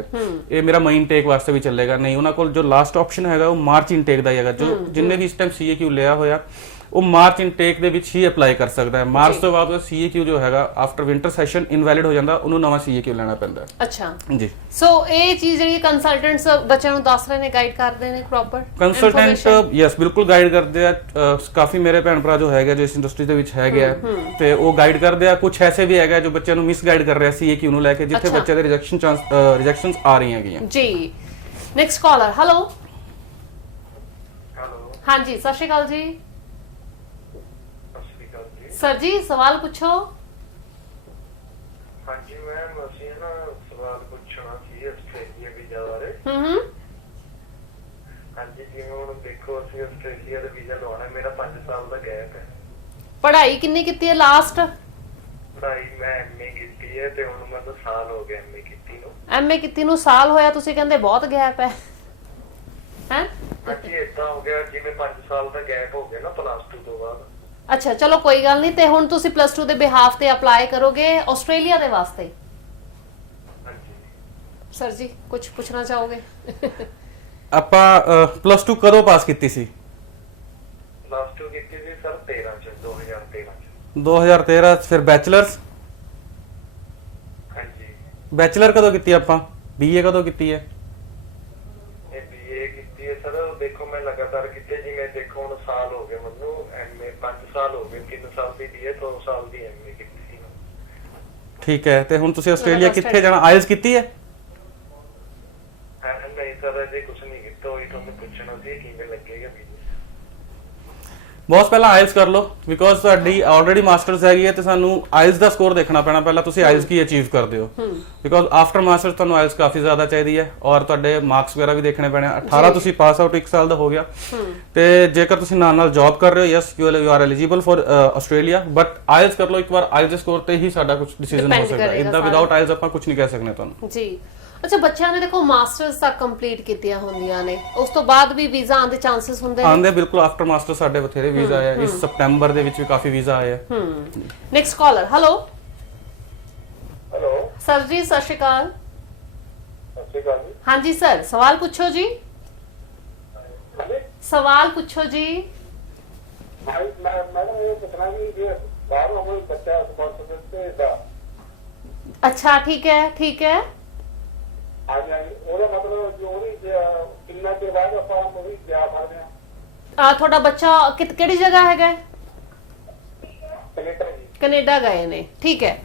ਇਹ ਮੇਰਾ ਮਈ ਇਨਟੇਕ ਵਾਸਤੇ ਵੀ ਚੱਲੇਗਾ। ਨਹੀਂ, ਉਹਨਾਂ ਕੋਲ ਜੋ ਲਾਸਟ ਆਪਸ਼ਨ ਹੈਗਾ ਉਹ ਮਾਰਚ ਇਨਟੇਕ ਦਾ ਹੀ ਹੈਗਾ। ਜੋ ਜਿੰਨੇ ਵੀ ਇਸ ਟਾਈਮ CAQ ਲਿਆ ਹੋਇਆ ਉਹ ਮਾਰਚ ਇਨਟੇਕ ਦੇ ਵਿੱਚ ਹੀ ਅਪਲਾਈ ਕਰ ਸਕਦਾ ਹੈ। ਮਾਰਚ ਤੋਂ ਬਾਅਦ CAQ ਜੋ ਹੈਗਾ ਆਫਟਰ ਵਿੰਟਰ ਸੈਸ਼ਨ ਇਨਵੈਲਿਡ ਹੋ ਜਾਂਦਾ, ਉਹਨੂੰ ਨਵਾਂ CAQ ਲੈਣਾ ਪੈਂਦਾ ਹੈ। ਅੱਛਾ ਜੀ। ਸੋ ਇਹ ਚੀਜ਼ ਜਿਹੜੀ ਕੰਸਲਟੈਂਟਸ ਬੱਚਿਆਂ ਨੂੰ ਦੱਸ ਰਹੇ ਨੇ, ਗਾਈਡ ਕਰਦੇ ਨੇ ਪ੍ਰੋਪਰ? ਕੰਸਲਟੈਂਟ ਯੈਸ ਬਿਲਕੁਲ ਗਾਈਡ ਕਰਦੇ ਆ। ਕਾਫੀ ਮੇਰੇ ਭੈਣ ਭਰਾ ਜੋ ਹੈਗੇ ਜੋ ਇਸ ਇੰਡਸਟਰੀ ਦੇ ਵਿੱਚ ਹੈਗੇ ਆ ਤੇ ਉਹ ਗਾਈਡ ਕਰਦੇ ਆ। ਕੁਝ ਐਸੇ ਵੀ ਹੈਗਾ ਜੋ ਬੱਚਿਆਂ ਨੂੰ ਮਿਸ ਗਾਈਡ ਕਰ ਰਿਹਾ CAQ ਨੂੰ ਲੈ ਕੇ, ਜਿੱਥੇ ਬੱਚੇ ਦੇ ਰਿਜੈਕਸ਼ਨਸ ਆ ਰਹੀਆਂ ਹੈਗੀਆਂ। ਜੀ। Next caller. ਹੈਲੋ ਹਾਂਜੀ, ਸਤਿ ਸ਼੍ਰੀ ਅਕਾਲ ਜੀ। ਸਰ ਜੀ ਸਵਾਲ ਪੁੱਛੋ। ਹਾਂਜੀ ਮੈਮ, ਅਸੀਂ ਨਾ ਸਵਾਲ ਪੁੱਛਣਾ ਸੀ ਆਸਟ੍ਰੇਲੀਆ ਵੀਜ਼ਾ ਬਾਰੇ। ਹਾਂਜੀ, ਜਿਵੇਂ ਹੁਣ ਦੇਖੋ ਅਸੀਂ ਆਸਟ੍ਰੇਲੀਆ ਦਾ ਵੀਜ਼ਾ ਲਵਾਉਣਾ, ਮੇਰਾ 5 ਸਾਲ ਦਾ ਗੈਪ ਹੈ। ਪੜ੍ਹਾਈ ਕਿੰਨੀ ਕੀਤੀ ਹੈ ਲਾਸਟ? ਪੜ੍ਹਾਈ ਮੈਂ MA ਕੀਤੀ ਹੈ ਤੇ ਹੁਣ ਮੈਨੂੰ ਸਾਲ ਹੋ ਗਿਆ MA ਕੀਤੀ ਨੂੰ। MA ਕੀਤੀ ਨੂੰ ਸਾਲ ਹੋਇਆ, ਤੁਸੀਂ ਕਹਿੰਦੇ ਬਹੁਤ ਗੈਪ ਹੈ। ਹਾਂਜੀ, ਏਦਾਂ ਹੋ ਗਿਆ ਜਿਵੇਂ 5 ਸਾਲ ਦਾ ਗੈਪ ਹੋ ਗਿਆ ਨਾ +2 ਤੋਂ ਬਾਅਦ। ਅੱਛਾ ਚਲੋ ਕੋਈ ਗੱਲ ਨਹੀਂ। ਤੇ ਹੁਣ ਤੁਸੀਂ +2 ਦੇ ਬਿਹਾਫ ਤੇ ਅਪਲਾਈ ਕਰੋਗੇ ਆਸਟ੍ਰੇਲੀਆ ਦੇ ਵਾਸਤੇ? ਹਾਂਜੀ ਸਰ ਜੀ ਕੁਝ ਪੁੱਛਣਾ ਚਾਹੋਗੇ? ਆਪਾਂ +2 ਕਦੋਂ ਪਾਸ ਕੀਤੀ ਸੀ? +2 ਕੀਤੀ ਸੀ ਸਰ 2013 ਚ। 2013 ਫਿਰ ਬੈਚਲਰਸ? ਹਾਂਜੀ। ਬੈਚਲਰ ਕਦੋਂ ਕੀਤੀ ਆਪਾਂ? BA ਕਦੋਂ ਕੀਤੀ ਹੈ? ਇਹ BA ਕੀਤੀ ਹੈ ਸਰ ਦੇਖੋ ਮੈਂ ਲਗਾਤਾਰ ਕਿਤੇ ਜਿਵੇਂ ਦੇਖੋ ਹੁਣ ਸਾਲ ਹੋ ਗਏ ਮੈਨੂੰ ਐਮਏ 5 ਸਾਲ ਹੋ ਗਏ 3 ਸਾਲ ਦੀ ਬੀਏ 2 ਸਾਲ ਦੀ ਐਮਏ ਕੀਤੀ ਸੀ ਮੈਂ। ਠੀਕ ਹੈ, ਤੇ ਹੁਣ ਤੁਸੀਂ ਆਸਟ੍ਰੇਲੀਆ ਕਿੱਥੇ ਜਾਣਾ? ਆਇਲਸ ਕੀਤੀ ਹੈ? ਨਹੀਂ ਸਰ ਅਜੇ ਕੁਝ ਨਹੀਂ ਕੀਤਾ, ਉਹੀ ਤੁਹਾਨੂੰ ਪੁੱਛਣਾ ਸੀ ਕਿਵੇਂ ਲੱਗੇਗਾ ਬਿਜ਼ਨਸ। ਬਹੁਤ ਪਹਿਲਾਂ ਆਇਲਸ ਕਰ ਲਓ, ਬਿਕੋਜ਼ ਤੁਹਾਡੀ ਆਲਰੇਡੀ ਮਾਸਟਰਸ ਹੈਗੀ ਹੈ ਤੇ ਸਾਨੂੰ ਆਇਲਸ ਦਾ ਸਕੋਰ ਦੇਖਣਾ ਪੈਣਾ ਪਹਿਲਾਂ, ਤੁਸੀਂ ਆਇਲਸ ਕੀ ਅਚੀਵ ਕਰਦੇ ਹੋ, ਬਿਕੋਜ਼ ਆਫਟਰ ਮਾਸਟਰਸ ਤੁਹਾਨੂੰ ਆਇਲਸ ਕਾਫੀ ਜ਼ਿਆਦਾ ਚਾਹੀਦੀ ਹੈ ਔਰ ਤੁਹਾਡੇ ਮਾਰਕਸ ਵਗੈਰਾ ਵੀ ਦੇਖਣੇ ਪੈਣੇ। 18 ਤੁਸੀਂ ਪਾਸ ਆਊਟ 1 ਸਾਲ ਦਾ ਹੋ ਗਿਆ, ਤੇ ਜੇਕਰ ਤੁਸੀਂ ਨਾਲ ਜੌਬ ਕਰ ਰਹੇ ਹੋ, yes you are eligible for Australia, but IELTS ਕਰ ਲਓ ਇੱਕ ਵਾਰ। ਆਇਲਸ ਦੇ ਸਕੋਰ ਤੇ ਹੀ ਸਾਡਾ ਕੁਝ ਡਿਸੀਜਨ ਹੋ ਸਕਦਾ ਹੈ, ਇਦਾਂ ਵਿਦਆਊਟ ਆਇਲਸ ਆਪਾਂ ਕੁਝ ਨਹੀਂ ਕਹਿ ਸਕਦੇ ਤੁਹਾਨੂੰ। ਜੀ ਅੱਛਾ, ਬੱਚਿਆਂ ਨੇ ਦੇਖੋ ਮਾਸਟਰਸ ਤੱਕ ਕੰਪਲੀਟ ਕੀਤੀਆਂ ਹੁੰਦੀਆਂ ਨੇ, ਉਸ ਤੋਂ ਬਾਅਦ ਵੀ ਵੀਜ਼ਾ ਆਉਣ ਦੇ ਚਾਂਸਸ ਹੁੰਦੇ ਨੇ? ਆਉਂਦੇ ਬਿਲਕੁਲ, ਆਫਟਰ ਮਾਸਟਰ ਸਾਡੇ ਬਥੇਰੇ ਵੀਜ਼ਾ ਆਏ, ਇਸ ਸਪਟੈਂਬਰ ਦੇ ਵਿੱਚ ਵੀ ਕਾਫੀ ਵੀਜ਼ਾ ਆਏ। Next caller. Hello hello sir ji, ਸਤਿ ਸ਼੍ਰੀ ਅਕਾਲ। ਸਤਿ ਸ਼੍ਰੀ ਅਕਾਲ ਜੀ। ਹਾਂਜੀ ਸਰ, ਸਵਾਲ ਪੁੱਛੋ ਜੀ। ਸਵਾਲ ਪੁੱਛੋ ਜੀ। ਮੈਡਮ ਇਹ ਪੁੱਛਣਾ ਵੀ ਜੇ ਬਾਹਰੋਂ ਕੋਈ ਬੱਚਾ ਸਪਾਂਸਰ ਭੇਜਦਾ। ਅੱਛਾ ਠੀਕ ਹੈ, ਠੀਕ ਹੈ। ਹਾਂਜੀ ਉਹਦਾ ਮਤਲਬ ਜੋ ਉਹਦੀ ਕਿੰਨਾ ਚਿਰ ਬਾਅਦ ਆਪਾਂ ਉਹਦੀ ਜਾ ਸਕਦੇ ਹਾਂ? ਤੁਹਾਡਾ ਬੱਚਾ ਕਿਹੜੀ ਜਗ੍ਹਾ ਹੈਗਾ? ਕੈਨੇਡਾ ਜੀ। ਕੈਨੇਡਾ ਗਏ ਨੇ, ਠੀਕ ਹੈ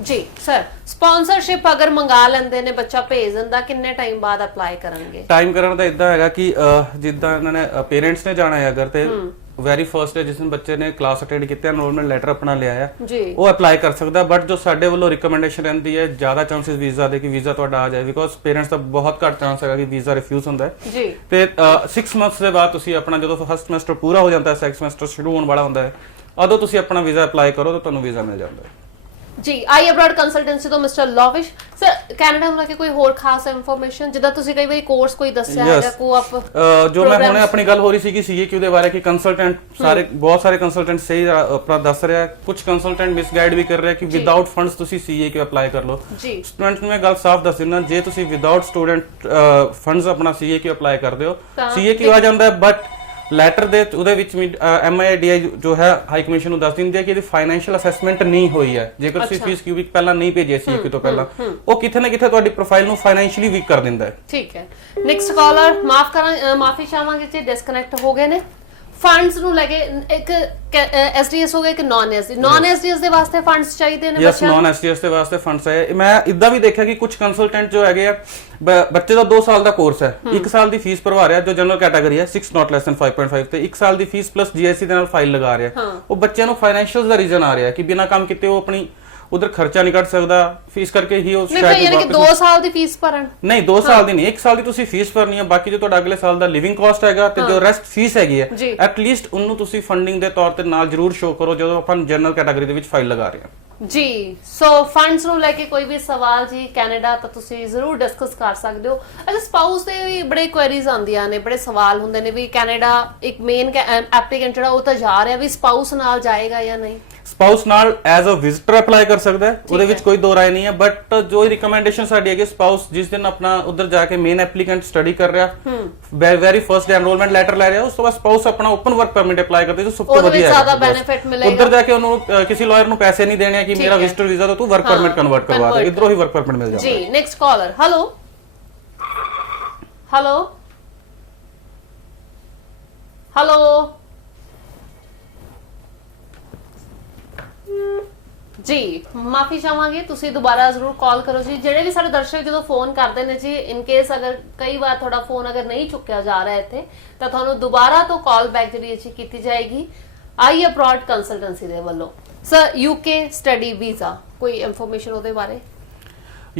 ਜੀ। ਸਰ ਸਪਾਂਸਰਸ਼ਿਪ ਅਗਰ ਮੰਗਾ ਲੈਂਦੇ ਨੇ, ਬੱਚਾ ਭੇਜ ਦਿੰਦਾ, ਕਿੰਨੇ ਟਾਈਮ ਬਾਅਦ ਅਪਲਾਈ ਕਰਨਗੇ? ਟਾਈਮ ਕਰਨ ਦਾ ਇਦਾਂ ਹੈਗਾ ਕਿ ਜਿੱਦਾਂ ਇਹਨਾਂ ਨੇ ਪੇਰੈਂਟਸ ਨੇ ਜਾਣਾ ਹੈ ਅਗਰ, ਤੇ ਵੈਰੀ ਫਰਸਟ ਡੇ ਜਿਸ ਦਿਨ ਬੱਚੇ ਨੇ ਕਲਾਸ ਅਟੈਂਡ ਕੀਤੀ, ਐਨਰੋਲਮੈਂਟ ਲੈਟਰ ਆਪਣਾ ਲਿਆ ਆ, ਉਹ ਅਪਲਾਈ ਕਰ ਸਕਦਾ। ਬਟ ਜੋ ਸਾਡੇ ਵੱਲੋਂ ਰਿਕਮੈਂਡੇਸ਼ਨ ਰਹਿੰਦੀ ਹੈ, ਜ਼ਿਆਦਾ ਚਾਂਸਸ ਵੀਜ਼ਾ ਦੇ ਕਿ ਵੀਜ਼ਾ ਤੁਹਾਡਾ ਆ ਜਾਏ, ਬਿਕੋਜ਼ ਪੇਰੈਂਟਸ ਦਾ ਬਹੁਤ ਘੱਟ ਚਾਂਸ ਹੈਗਾ ਕਿ ਵੀਜ਼ਾ ਰਿਫਿਊਜ਼ ਹੁੰਦਾ ਹੈ ਜੀ। ਤੇ 6 ਮੰਥਸ ਦੇ ਬਾਅਦ ਤੁਸੀਂ ਆਪਣਾ, ਜਦੋਂ ਫਸਟ ਸਮੈਸਟਰ ਪੂਰਾ ਹੋ ਜਾਂਦਾ ਹੈ, ਸੈਕੰਡ ਸਮੈਸਟਰ ਸ਼ੁਰੂ ਹੋਣ ਵਾਲਾ ਹੁੰਦਾ ਹੈ, ਉਦੋਂ ਤੁਸੀਂ ਆਪਣਾ ਵੀਜ਼ਾ ਅਪਲਾਈ ਕਰੋ ਤਾਂ ਤੁਹਾਨੂੰ ਵੀਜ਼ਾ ਮਿਲ ਜਾਂਦਾ ਹੈ ਜੀ। ਆਈ ਅਬਰਾਡ ਕੰਸਲਟੈਂਸੀ ਤੋਂ ਮਿਸਟਰ ਲੋਵਿਸ਼ ਸਰ, ਕੈਨੇਡਾ ਨੂੰ ਲੈ ਕੇ ਕੋਈ ਹੋਰ ਖਾਸ ਇਨਫੋਰਮੇਸ਼ਨ, ਜਿੱਦਾਂ ਤੁਸੀਂ ਕਈ ਵਾਰੀ ਕੋਰਸ ਕੋਈ ਦੱਸਿਆ ਹੈਗਾ ਕੋ-ਆਪ ਜੋ ਮੈਂ ਹੁਣੇ ਆਪਣੀ ਗੱਲ ਹੋ ਰਹੀ ਸੀ ਕਿ ਸੀਏਕਿਊ ਦੇ ਬਾਰੇ, ਕਿ ਕੰਸਲਟੈਂਟ ਬਹੁਤ ਸਾਰੇ ਕੰਸਲਟੈਂਟ ਸਹੀ ਆਪਣਾ ਦੱਸ ਰਿਹਾ, ਕੁਝ ਕੰਸਲਟੈਂਟ ਮਿਸਗਾਈਡ ਵੀ ਕਰ ਰਿਹਾ ਕਿ ਵਿਦਆਊਟ ਫੰਡਸ ਤੁਸੀਂ ਸੀਏਕਿਊ ਅਪਲਾਈ ਕਰ ਲਓ। ਸਟੂਡੈਂਟ ਨੂੰ ਮੈਂ ਗੱਲ ਸਾਫ਼ ਦੱਸ ਦਿੰਦਾ, ਜੇ ਤੁਸੀਂ ਵਿਦਆਊਟ ਸਟੂਡੈਂਟ ਫੰਡਸ ਆਪਣਾ ਸੀਏਕਿਊ ਅਪਲਾਈ ਕਰਦੇ ਹੋ, ਸੀਏਕਿਊ ਆ ਜਾਂਦਾ ਹੈ, ਬਟ ਲੈਟਰ ਦੇ ਉਹਦੇ ਵਿੱਚ MIDI ਜੋ ਹੈ ਹਾਈ ਕਮਿਸ਼ਨ ਨੂੰ ਦੱਸ ਦਿੰਦੀ ਹੈ ਕਿ ਇਹਦੀ ਫਾਈਨੈਂਸ਼ੀਅਲ ਅਸੈਸਮੈਂਟ ਨਹੀਂ ਹੋਈ ਹੈ। ਜੇਕਰ ਤੁਸੀਂ ਫੀਸ ਕਿਊਬਿਕ ਪਹਿਲਾਂ ਨਹੀਂ ਭੇਜਿਆ ਸੀ ਤੋਂ ਪਹਿਲਾਂ, ਉਹ ਕਿਤੇ ਨਾ ਕਿਤੇ ਤੁਹਾਡੀ ਪ੍ਰੋਫਾਈਲ ਨੂੰ ਫਾਈਨੈਂਸ਼ੀਅਲੀ ਵੀਕ ਕਰ ਦਿੰਦਾ ਹੈ। ਠੀਕ ਹੈ। ਨੈਕਸਟ ਕਾਲਰ, ਮਾਫੀ ਚਾਹਾਂਗੇ ਜੇ ਡਿਸਕਨੈਕਟ ਹੋ ਗਏ ਨੇ। ਫੰਡਸ ਨੂੰ ਲੈ ਕੇ ਇੱਕ SDS ਹੋ ਗਿਆ, ਇੱਕ ਨਾਨ SDS ਦੇ ਵਾਸਤੇ ਫੰਡਸ ਚਾਹੀਦੇ ਨੇ ਬੱਚਿਆਂ ਨੂੰ? ਨਾਨ SDS ਦੇ ਵਾਸਤੇ ਫੰਡਸ ਹੈ। ਮੈਂ ਇਦਾਂ ਵੀ ਦੇਖਿਆ ਕਿ ਕੁਝ ਕੰਸਲਟੈਂਟ ਜੋ ਹੈਗੇ ਆ, ਬੱਚੇ ਦਾ 2 ਸਾਲ ਦਾ ਕੋਰਸ ਹੈ, 1 ਸਾਲ ਦੀ ਫੀਸ ਭਰਵਾ ਰਿਹਾ, ਜੋ ਜਨਰਲ ਕੈਟਾਗਰੀ ਹੈ 6 not less than 5.5, ਤੇ 1 ਸਾਲ ਦੀ ਫੀਸ ਪਲੱਸ GST ਦੇ ਨਾਲ ਫਾਈਲ ਲਗਾ ਰਿਹਾ। ਉਹ ਬੱਚਿਆਂ ਨੂੰ ਫਾਈਨੈਂਸ਼ੀਅਲ ਦਾ ਰੀਜ਼ਨ ਆ ਰਿਹਾ ਕਿ ਬਿਨਾਂ ਕੰਮ ਕੀਤੇ ਉਹ ਆਪਣੀ ਉਧਰ ਖਰਚਾ ਨਹੀਂ ਕੱਢ ਸਕਦਾ, ਫੀਸ ਕਰਕੇ ਹੀ ਉਹ ਸ਼ਾਇਦ ਯਾਨੀ ਕਿ 2 ਸਾਲ ਦੀ ਫੀਸ ਭਰਨ? ਨਹੀਂ, 2 ਸਾਲ ਦੀ ਨਹੀਂ, 1 ਸਾਲ ਦੀ ਤੁਸੀਂ ਫੀਸ ਭਰਨੀ ਹੈ, ਬਾਕੀ ਜੋ ਤੁਹਾਡਾ ਅਗਲੇ ਸਾਲ ਦਾ ਲਿਵਿੰਗ ਕਾਸਟ ਹੈਗਾ ਤੇ ਜੋ ਰੈਸਟ ਫੀਸ ਹੈਗੀ ਹੈ, ਐਟਲੀਸਟ ਉਹਨੂੰ ਤੁਸੀਂ ਫੰਡਿੰਗ ਦੇ ਤੌਰ ਤੇ ਨਾਲ ਜ਼ਰੂਰ ਸ਼ੋ ਕਰੋ ਜਦੋਂ ਆਪਾਂ ਜਨਰਲ ਕੈਟਾਗਰੀ ਦੇ ਵਿੱਚ ਫਾਈਲ ਲਗਾ ਰਹੇ ਹਾਂ ਜੀ। ਸੋ ਫੰਡਸ ਨੂੰ ਲੈ ਕੇ ਕੋਈ ਵੀ ਸਵਾਲ ਜੀ ਕੈਨੇਡਾ ਤਾਂ ਤੁਸੀਂ ਜ਼ਰੂਰ ਡਿਸਕਸ ਕਰ ਸਕਦੇ ਹੋ। ਅੱਛਾ, ਸਪਾਊਸ ਦੇ ਵੀ ਬੜੇ ਕੁਐਰੀਜ਼ ਆਉਂਦੀਆਂ ਨੇ, ਬੜੇ ਸਵਾਲ ਹੁੰਦੇ ਨੇ ਵੀ ਕੈਨੇਡਾ ਇੱਕ ਮੇਨ ਐਪਲੀਕੈਂਟ ਜਿਹੜਾ ਉਹ ਤਾਂ ਜਾ ਰਿਹਾ, ਵੀ ਸਪਾਊਸ ਨਾਲ ਜਾਏਗਾ ਜਾਂ ਨਹੀਂ? ਸਪਾਊਸ ਨਾਲ ਐਜ਼ ਅ ਵਿਜ਼ਿਟਰ ਅਪਲਾਈ ਕਰ ਸਕਦਾ ਹੈ, ਉਹਦੇ ਵਿੱਚ ਕੋਈ ਦੋ ਰਾਏ ਨਹੀਂ ਹੈ, ਬਟ ਜੋ ਰਿਕਮੈਂਡੇਸ਼ਨ ਸਾਡੀ ਹੈਗੀ, ਸਪਾਊਸ ਜਿਸ ਦਿਨ ਆਪਣਾ ਉਧਰ ਜਾ ਕੇ ਮੇਨ ਐਪਲੀਕੈਂਟ ਸਟੱਡੀ ਕਰ ਰਿਹਾ, very first day enrolment letter ਲੈ ਰਿਹਾ, ਉਸ ਤੋਂ ਬਾਅਦ ਸਪਾਊਸ ਆਪਣਾ ਓਪਨ ਵਰਕ ਪਰਮਿਟ ਅਪਲਾਈ ਕਰਦੇ, ਜੋ ਸਭ ਤੋਂ ਵਧੀਆ ਹੈ। ਜ਼ਿਆਦਾ ਬੈਨੀਫਿਟ ਮਿਲੇਗਾ। ਉਧਰ ਜਾ ਕੇ ਉਹਨੂੰ ਕਿਸੇ ਲਾਇਰ ਨੂੰ ਪੈਸੇ ਨਹੀਂ ਦੇਣੇ ਕਿ ਮੇਰਾ ਵਿਜ਼ਿਟਰ ਵੀਜ਼ਾ ਤੋਂ ਤੂੰ ਵਰਕ ਪਰਮਿਟ ਕਨਵਰਟ ਕਰਵਾ ਦੇ, ਇਧਰੋਂ ਹੀ ਵਰਕ ਪਰਮਿਟ ਮਿਲ ਜਾਂਦਾ ਜੀ। Next caller. Hello hello hello ਜੀ, ਮਾਫੀ ਚਾਹਾਂਗੇ, ਤੁਸੀਂ ਦੁਬਾਰਾ ਜ਼ਰੂਰ ਕਾਲ ਕਰੋ ਜੀ। ਜਿਹੜੇ ਵੀ ਸਾਡੇ ਦਰਸ਼ਕ ਜਦੋਂ ਫੋਨ ਕਰਦੇ ਨੇ ਜੀ, ਇਨ ਕੇਸ ਅਗਰ ਕਈ ਵਾਰ ਤੁਹਾਡਾ ਫੋਨ ਅਗਰ ਨਹੀਂ ਚੁੱਕਿਆ ਜਾ ਰਿਹਾ ਇੱਥੇ, ਤਾਂ ਤੁਹਾਨੂੰ ਦੁਬਾਰਾ ਤੋਂ ਕਾਲ ਬੈਕ ਜਿਹੜੀ ਜੀ ਕੀਤੀ ਜਾਏਗੀ ਆਈ ਅਬਰਾਡ ਕੰਸਲਟੈਂਸੀ ਦੇ ਵੱਲੋਂ। ਸਰ, UK ਸਟੱਡੀ ਵੀਜ਼ਾ, ਕੋਈ ਇਨਫੋਰਮੇਸ਼ਨ ਉਹਦੇ ਬਾਰੇ?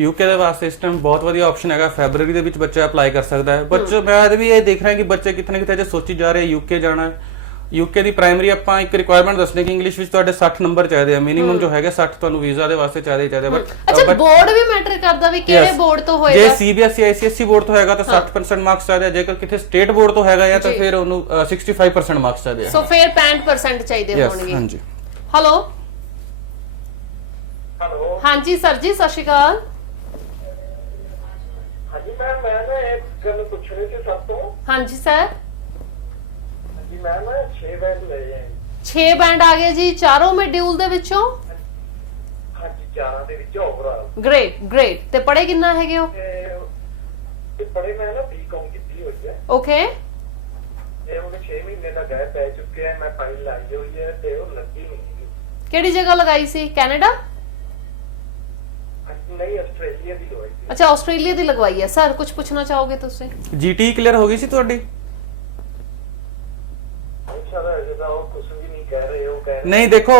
UK ਦੇ ਵਾਸਤੇ ਇਸ ਟਾਈਮ ਬਹੁਤ ਵਧੀਆ ਆਪਸ਼ਨ ਹੈਗਾ, ਫੈਬਰੂਰੀ ਦੇ ਵਿੱਚ ਬੱਚਾ ਅਪਲਾਈ ਕਰ ਸਕਦਾ ਹੈ। ਬੱਚੇ ਮੈਂ ਵੀ ਇਹ ਦੇਖ ਰਿਹਾ ਕਿ ਬੱਚੇ ਕਿਤੇ ਨਾ ਕਿਤੇ ਜੇ ਸੋਚੀ ਜਾ ਰਹੇ UK ਜਾਣਾ ਹੈ। UK ਦੀ ਪ੍ਰਾਇਮਰੀ ਆਪਾਂ ਇੱਕ ਰਿਕੁਆਇਰਮੈਂਟ ਦੱਸਦੇ ਕਿ ਇੰਗਲਿਸ਼ ਵਿੱਚ ਤੁਹਾਡੇ 60 ਨੰਬਰ ਚਾਹੀਦੇ ਆ, ਮਿਨੀਮਮ ਜੋ ਹੈਗਾ 60 ਤੁਹਾਨੂੰ ਵੀਜ਼ਾ ਦੇ ਵਾਸਤੇ ਚਾਹੀਦੇ। ਬਟ ਅੱਛਾ, ਬੋਰਡ ਵੀ ਮੈਟਰ ਕਰਦਾ ਵੀ ਕਿਹੜੇ ਬੋਰਡ ਤੋਂ ਹੋਏਗਾ? ਜੇ CBSE ICSE ਬੋਰਡ ਤੋਂ ਹੈਗਾ ਤਾਂ 60% ਮਾਰਕਸ ਚਾਹੀਦੇ ਆ, ਜੇਕਰ ਕਿਤੇ ਸਟੇਟ ਬੋਰਡ ਤੋਂ ਹੈਗਾ ਜਾਂ ਤਾਂ ਫਿਰ ਉਹਨੂੰ 65% ਮਾਰਕਸ ਚਾਹੀਦੇ ਆ। ਸੋ ਫਿਰ 65% ਚਾਹੀਦੇ ਹੋਣਗੇ। ਹਾਂਜੀ। ਹੈਲੋ ਹੈਲੋ ਹਾਂਜੀ ਸਰ ਜੀ, ਸਤਿ ਸ਼੍ਰੀ ਅਕਾਲ। ਹਾਂਜੀ ਮੈਮ, ਮੈਂ ਨਾ ਇੱਕ ਗੱਲ ਪੁੱਛਣੀ ਸੀ ਸਭ ਤੋਂ। ਹਾਂਜੀ ਸਰ। ਜੀ ਮੈਂ ਨਾ 6 ਬੈਂਡ ਲਏ ਆ। 6 ਬੈਂਡ ਆ ਗਏ ਜੀ ਚਾਰੋਂ ਮੋਡਿਊਲ ਦੇ ਵਿੱਚੋਂ? ਹਾਂਜੀ, ਚਾਰਾਂ ਦੇ ਵਿੱਚ ਓਵਰਆਲ। Great great. ਤੇ ਪੜ੍ਹੇ ਕਿੰਨਾ ਹੈਗੇ ਹੋ? ਤੇ ਪੜ੍ਹੇ ਮੈਂ ਨਾ BCom ਕੀਤੀ ਹੋਈ ਹੈ। ਓਕੇ ਇਹ ਹੁਣ 6 ਮਹੀਨੇ ਦਾ ਗੈਪ ਪੈ ਚੁੱਕਿਆ ਹੈ। ਮੈਂ ਫਾਈਲ ਲਾਈ ਹੋਈ ਹੈ ਤੇ ਉਹ ਲੱਗੀ ਨਹੀਂ ਹੈਗੀ। ਕਿਹੜੀ ਜਗ੍ਹਾ ਲਗਾਈ ਸੀ? ਕੈਨੇਡਾ? ਨਹੀਂ, ਆਸਟ੍ਰੇਲੀਆ ਦੀ ਲਵਾਈ ਸੀ। ਅੱਛਾ, ਆਸਟ੍ਰੇਲੀਆ ਦੀ ਲਗਵਾਈ ਹੈ। ਸਰ ਕੁਝ ਪੁੱਛਣਾ ਚਾਹੋਗੇ ਤੁਸੀਂ? ਜੀਟੀ ਕਲੀਅਰ ਹੋ ਗਈ ਸੀ ਤੁਹਾਡੀ? ਸਰ ਜਿਹਦਾ ਉਹ ਕੁਝ ਵੀ ਨਹੀਂ ਕਹਿ ਰਹੇ, ਉਹ ਕਹਿ ਰਹੇ ਨਹੀਂ ਦੇਖੋ,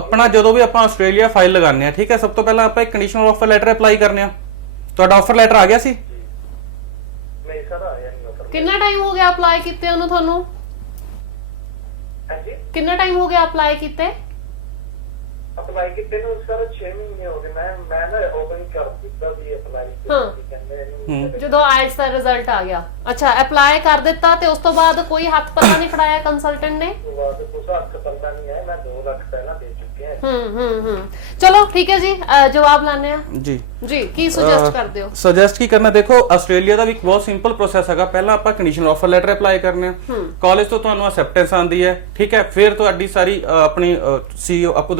ਆਪਣਾ ਜਦੋਂ ਵੀ ਆਪਾਂ ਆਸਟ੍ਰੇਲੀਆ ਫਾਈਲ ਲਗਾਉਂਦੇ ਆ, ਠੀਕ ਹੈ, ਸਭ ਤੋਂ ਪਹਿਲਾਂ ਆਪਾਂ ਇੱਕ ਕੰਡੀਸ਼ਨਲ ਆਫਰ ਲੈਟਰ ਅਪਲਾਈ ਕਰਨੇ ਆ। ਤੁਹਾਡਾ ਆਫਰ ਲੈਟਰ ਆ ਗਿਆ ਸੀ? ਨਹੀਂ ਸਰ, ਆਇਆ ਨਹੀਂ ਆਫਰ। ਕਿੰਨਾ ਟਾਈਮ ਹੋ ਗਿਆ ਅਪਲਾਈ ਕੀਤੇ ਉਹਨੂੰ ਤੁਹਾਨੂੰ? ਹਾਂਜੀ, ਕਿੰਨਾ ਟਾਈਮ ਹੋ ਗਿਆ ਅਪਲਾਈ ਕੀਤੇ? ਅਪਲਾਈ ਕੀਤੇ ਨੂੰ ਸਰ 6 ਮਹੀਨੇ ਹੋ ਗਏ। ਮੈਂ ਨਾ ਓਪਨ ਕਰ ਦਿੱਤਾ ਸੀ ਅਪਲਾਈ ਹਾਂ। ਕਹਿੰਦੇ ਇਹਨੂੰ ਜਦੋਂ ਆਇਲਸ ਦਾ ਰਿਜ਼ਲਟ ਆ ਗਿਆ। ਅੱਛਾ, ਅਪਲਾਈ ਕਰ ਦਿੱਤਾ ਤੇ ਉਸ ਤੋਂ ਬਾਅਦ ਕੋਈ ਹੱਥ ਪੱਲਾ ਨਹੀਂ ਫੜਾਇਆ ਕੰਸਲਟੈਂਟ ਨੇ? ਉਸ ਤੋਂ ਬਾਅਦ ਕੁਛ ਹੱਥ ਪੱਲਾ ਨਹੀਂ ਹੈ। ਮੈਂ 2 ਲੱਖ ਪਹਿਲਾਂ ਦੇ ਚੁੱਕਿਆ ਹੂੰ ਚਲੋ ਠੀਕ ਹੈ ਜੀ, ਜਵਾਬ ਲਾਣੇ ਆ ਜੀ ਜੀ। ਕੀ ਸੁਜੈਸਟ ਕਰਦੇ ਹੋ? ਸੁਜੈਸਟ ਕੀ ਕਰਨਾ, ਦੇਖੋ ਆਸਟ੍ਰੇਲੀਆ ਦਾ ਵੀ ਇੱਕ ਬਹੁਤ ਸਿੰਪਲ ਪ੍ਰੋਸੈਸ ਹੈਗਾ। ਪਹਿਲਾਂ ਆਪਾਂ ਕੰਡੀਸ਼ਨਲ ਆਫਰ ਲੈਟਰ ਅਪਲਾਈ ਕਰਨੇ ਆ, ਕਾਲਜ ਤੋਂ ਤੁਹਾਨੂੰ ਅਸੈਪਟੈਂਸ ਆਉਂਦੀ ਹੈ, ਠੀਕ ਹੈ, ਫਿਰ ਤੁਹਾਡੀ ਸਾਰੀ ਆਪਣੀ ਸੀਓ ਆਪੋ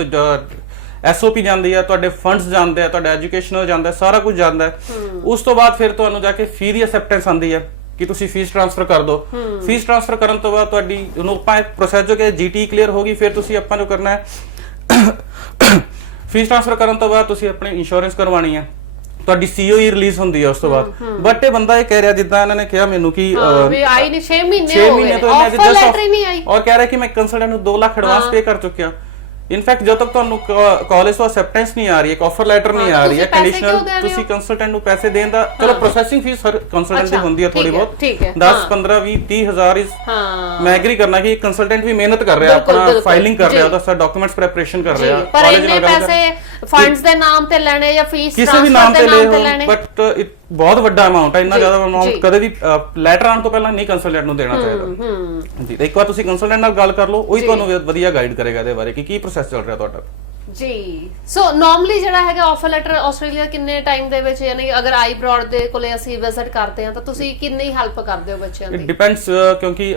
ਐਸਓਪੀ ਜਾਂਦੀ ਹੈ, ਤੁਹਾਡੇ ਫੰਡਸ ਜਾਂਦੇ ਆ, ਤੁਹਾਡਾ ਐਜੂਕੇਸ਼ਨਲ ਜਾਂਦਾ, ਸਾਰਾ ਕੁਝ ਜਾਂਦਾ ਹੈ। ਉਸ ਤੋਂ ਬਾਅਦ ਫਿਰ ਤੁਹਾਨੂੰ ਜਾ ਕੇ ਫੀ ਦੀ ਅਸੈਪਟੈਂਸ ਆਉਂਦੀ ਹੈ ਕਿ ਤੁਸੀਂ ਫੀਸ ਟ੍ਰਾਂਸਫਰ ਕਰ ਦਿਓ। ਫੀਸ ਟ੍ਰਾਂਸਫਰ ਕਰਨ ਤੋਂ ਬਾਅਦ ਤੁਹਾਡੀ ਉਹਨੂੰ ਆਪਾਂ ਪ੍ਰੋਸੈਸ ਜੋ ਕਿ ਜੀਟੀ ਕਲੀਅਰ ਹੋ ਗਈ, ਫਿਰ ਤੁਸੀਂ ਆਪਾਂ ਜੋ ਕਰਨਾ ਹੈ ਫੀਸ ਟ੍ਰਾਂਸਫਰ ਕਰਨ ਤੋਂ ਬਾਅਦ ਤੁਸੀਂ ਆਪਣੀ ਇੰਸ਼ੋਰੈਂਸ ਕਰਵਾਉਣੀ ਹੈ, ਤੁਹਾਡੀ ਸੀਓਈ ਰਿਲੀਜ਼ ਹੁੰਦੀ ਹੈ ਉਸ ਤੋਂ ਬਾਅਦ। ਬਟ ਇਹ ਬੰਦਾ ਇਹ ਕਹਿ ਰਿਹਾ, ਜਿੱਦਾਂ ਇਹਨਾਂ ਨੇ ਕਿਹਾ ਮੈਨੂੰ ਕਿ ਵੀ ਆਈ ਨਹੀਂ 6 ਮਹੀਨੇ 6 ਹੋ ਮਹੀਨੇ ਗਏ, ਤੋਂ ਇਹਨੇ ਆਫਰ ਲੈਟਰ ਹੀ ਨਹੀਂ ਆਈ। ਔਰ ਕਹਿ ਰਿਹਾ ਕਿ ਮੈਂ ਕੰਸਲਟੈਂਟ ਨੂੰ 2 ਲੱਖ ਐਡਵਾਂਸ ਪੇ ਕਰ ਚੁੱਕਿਆ। ਇਨਫੈਕਟ ਜਦੋਂ ਤੱਕ ਤੁਹਾਨੂੰ ਕਾਲਜ ਤੋਂ ਅਸੈਪਟੈਂਸ ਨਹੀਂ ਆ ਰਹੀ ਹੈ, ਇੱਕ ਆਫਰ ਲੈਟਰ ਨਹੀਂ ਆ ਰਹੀ ਹੈ, ਕੰਡੀਸ਼ਨਲ ਤੁਸੀਂ ਕੰਸਲਟੈਂਟ ਨੂੰ ਪੈਸੇ ਦੇਣ ਦਾ, ਚਲੋ ਪ੍ਰੋਸੈਸਿੰਗ ਫੀਸ ਹਰ ਕੰਸਲਟੈਂਟ ਦੀ ਹੁੰਦੀ ਹੈ ਥੋੜੀ ਬਹੁਤ, 10 15 20 30 ਹਜ਼ਾਰ ਇਸ ਮੈਂ ਐਗਰੀ ਕਰਨਾ ਕਿ ਕੰਸਲਟੈਂਟ ਵੀ ਮਿਹਨਤ ਕਰ ਰਿਹਾ, ਆਪਣਾ ਫਾਈਲਿੰਗ ਕਰ ਰਿਹਾ, ਉਹਦਾ ਸਰ ਡਾਕੂਮੈਂਟਸ ਪ੍ਰੈਪਰੇਸ਼ਨ ਕਰ ਰਿਹਾ, ਪਰ ਇਹਨੇ ਪੈਸੇ ਫੰਡਸ ਦੇ ਨਾਮ ਤੇ ਲੈਣੇ ਜਾਂ ਫੀਸ ਕਿਸੇ ਵੀ ਨਾਮ ਤੇ ਲੈਣੇ, ਬਟ ਬਹੁਤ ਵੱਡਾ ਅਮਾਉਂਟ ਹੈ। ਇੰਨਾ ਜ਼ਿਆਦਾ ਅਮਾਉਂਟ ਕਦੇ ਵੀ ਲੈਟਰ ਆਉਣ ਤੋਂ ਪਹਿਲਾਂ ਨਹੀਂ ਕੰਸਲਟੈਂਟ ਨੂੰ ਦੇਣਾ ਚਾਹੀਦਾ ਜੀ। ਇੱਕ ਵਾਰ ਤੁਸੀਂ ਕੰਸਲਟੈਂਟ ਨਾਲ ਗੱਲ ਕਰ ਲਓ, ਉਹੀ ਤੁਹਾਨੂੰ ਵਧੀਆ ਗਾਈਡ ਕਰੇਗਾ ਇਹਦੇ ਬਾਰੇ ਕਿ ਕੀ ਪ੍ਰੋਸੈਸ ਚੱਲ ਰਿਹਾ ਤੁਹਾਡਾ ਜੀ। ਸੋ ਨਾਰਮਲੀ ਜਿਹੜਾ ਹੈਗਾ ਆਫਰ ਲੈਟਰ ਆਸਟ੍ਰੇਲੀਆ ਕਿੰਨੇ ਟਾਈਮ ਦੇ ਵਿੱਚ, ਯਾਨੀ ਅਗਰ ਆਈ ਬ੍ਰੌਡ ਦੇ ਕੋਲੇ ਅਸੀਂ ਵਿਜ਼ਿਟ ਕਰਦੇ ਹਾਂ ਤਾਂ ਤੁਸੀਂ ਕਿੰਨੀ ਹੈਲਪ ਕਰਦੇ ਹੋ ਬੱਚਿਆਂ ਦੀ? ਇਟ ਡਿਪੈਂਡਸ, ਕਿਉਂਕਿ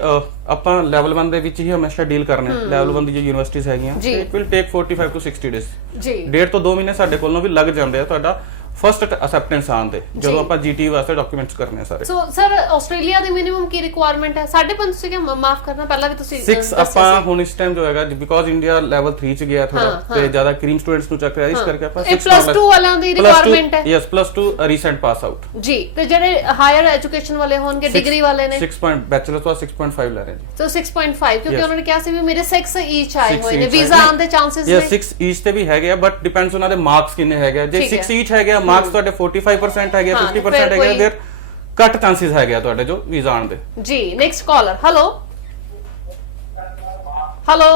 ਆਪਾਂ ਲੈਵਲ 1 ਦੇ ਵਿੱਚ ਹੀ ਹਮੇਸ਼ਾ ਡੀਲ ਕਰਨੇ ਆ। ਲੈਵਲ 1 ਦੀ ਜੋ ਯੂਨੀਵਰਸਿਟੀਜ਼ ਹੈਗੀਆਂ, it will take 45 to 60 days ਜੀ, 1.5 ਤੋਂ 2 ਮਹੀਨੇ ਸਾਡੇ ਕੋਲੋਂ ਵੀ ਲੱਗ ਜਾਂਦੇ ਆ ਤੁਹਾਡਾ ਫਸਟ ਅਸੈਪਟੈਂਸ ਆਉਣ ਦੇ, ਜਦੋਂ ਆਪਾਂ ਜੀਟੀ ਵਾਸਤੇ ਡਾਕੂਮੈਂਟਸ ਕਰਨੇ ਆ ਸਾਰੇ। ਸੋ ਸਰ ਆਸਟ੍ਰੇਲੀਆ ਦੀ ਮਿਨੀਮਮ ਕੀ ਰਿਕੁਆਇਰਮੈਂਟ ਹੈ? 5.5 ਤੁਸੀਂ ਕਿ ਮਾਫ ਕਰਨਾ, ਪਹਿਲਾਂ ਵੀ ਤੁਸੀਂ 6 ਆਪਾਂ ਹੁਣ ਇਸ ਟਾਈਮ ਜੋ ਹੈਗਾ, ਬਿਕੋਜ਼ ਇੰਡੀਆ ਲੈਵਲ 3 ਚ ਗਿਆ ਥੋੜਾ ਤੇ ਜ਼ਿਆਦਾ ਕ੍ਰੀਮ ਸਟੂਡੈਂਟਸ ਨੂੰ ਚੱਕ ਰਿਹਾ, ਇਸ ਕਰਕੇ ਆਪਾਂ 6 +2 ਵਾਲਿਆਂ ਦੀ ਰਿਕੁਆਇਰਮੈਂਟ ਹੈ। ਯੈਸ, +2 ਰੀਸੈਂਟ ਪਾਸ ਆਊਟ ਜੀ। ਤੇ ਜਿਹੜੇ ਹਾਇਰ ਐਜੂਕੇਸ਼ਨ ਵਾਲੇ ਹੋਣਗੇ, ਡਿਗਰੀ ਵਾਲੇ ਨੇ, 6 ਬੈਚਲਰ ਤੋਂ 6.5 ਲੈ ਰਹੇ ਜੀ। ਸੋ 6.5 ਕਿਉਂਕਿ ਉਹਨਾਂ ਨੇ ਕਿਹਾ ਸੀ ਵੀ ਮੇਰੇ 6 ਈਚ ਆਏ ਹੋਏ ਨੇ, ਵੀਜ਼ਾ ਆਉਣ ਦੇ ਚਾਂਸਸ ਨੇ। ਯੈਸ, 6 ਈਚ ਤੇ ਵੀ ਹੈਗੇ ਆ, ਬਟ ਡਿਪੈਂਡਸ ਉਹਨਾਂ ਦੇ ਮਾਰਕਸ ਕਿੰਨੇ ਹੈਗੇ। ਜੇ 6 ਈਚ ਹੈਗੇ ਆ, ਮਾਰਕਸ ਤੁਹਾਡੇ 45% ਹੈਗੇ, 50% ਹੈਗੇ, ਫਿਰ ਘੱਟ ਚਾਂਸਸ ਹੈਗੇ ਆ ਤੁਹਾਡੇ ਜੋ ਵੀਜ਼ਾ ਆਉਣ ਦੇ ਜੀ। Next caller. ਹੈਲੋ ਹੈਲੋ,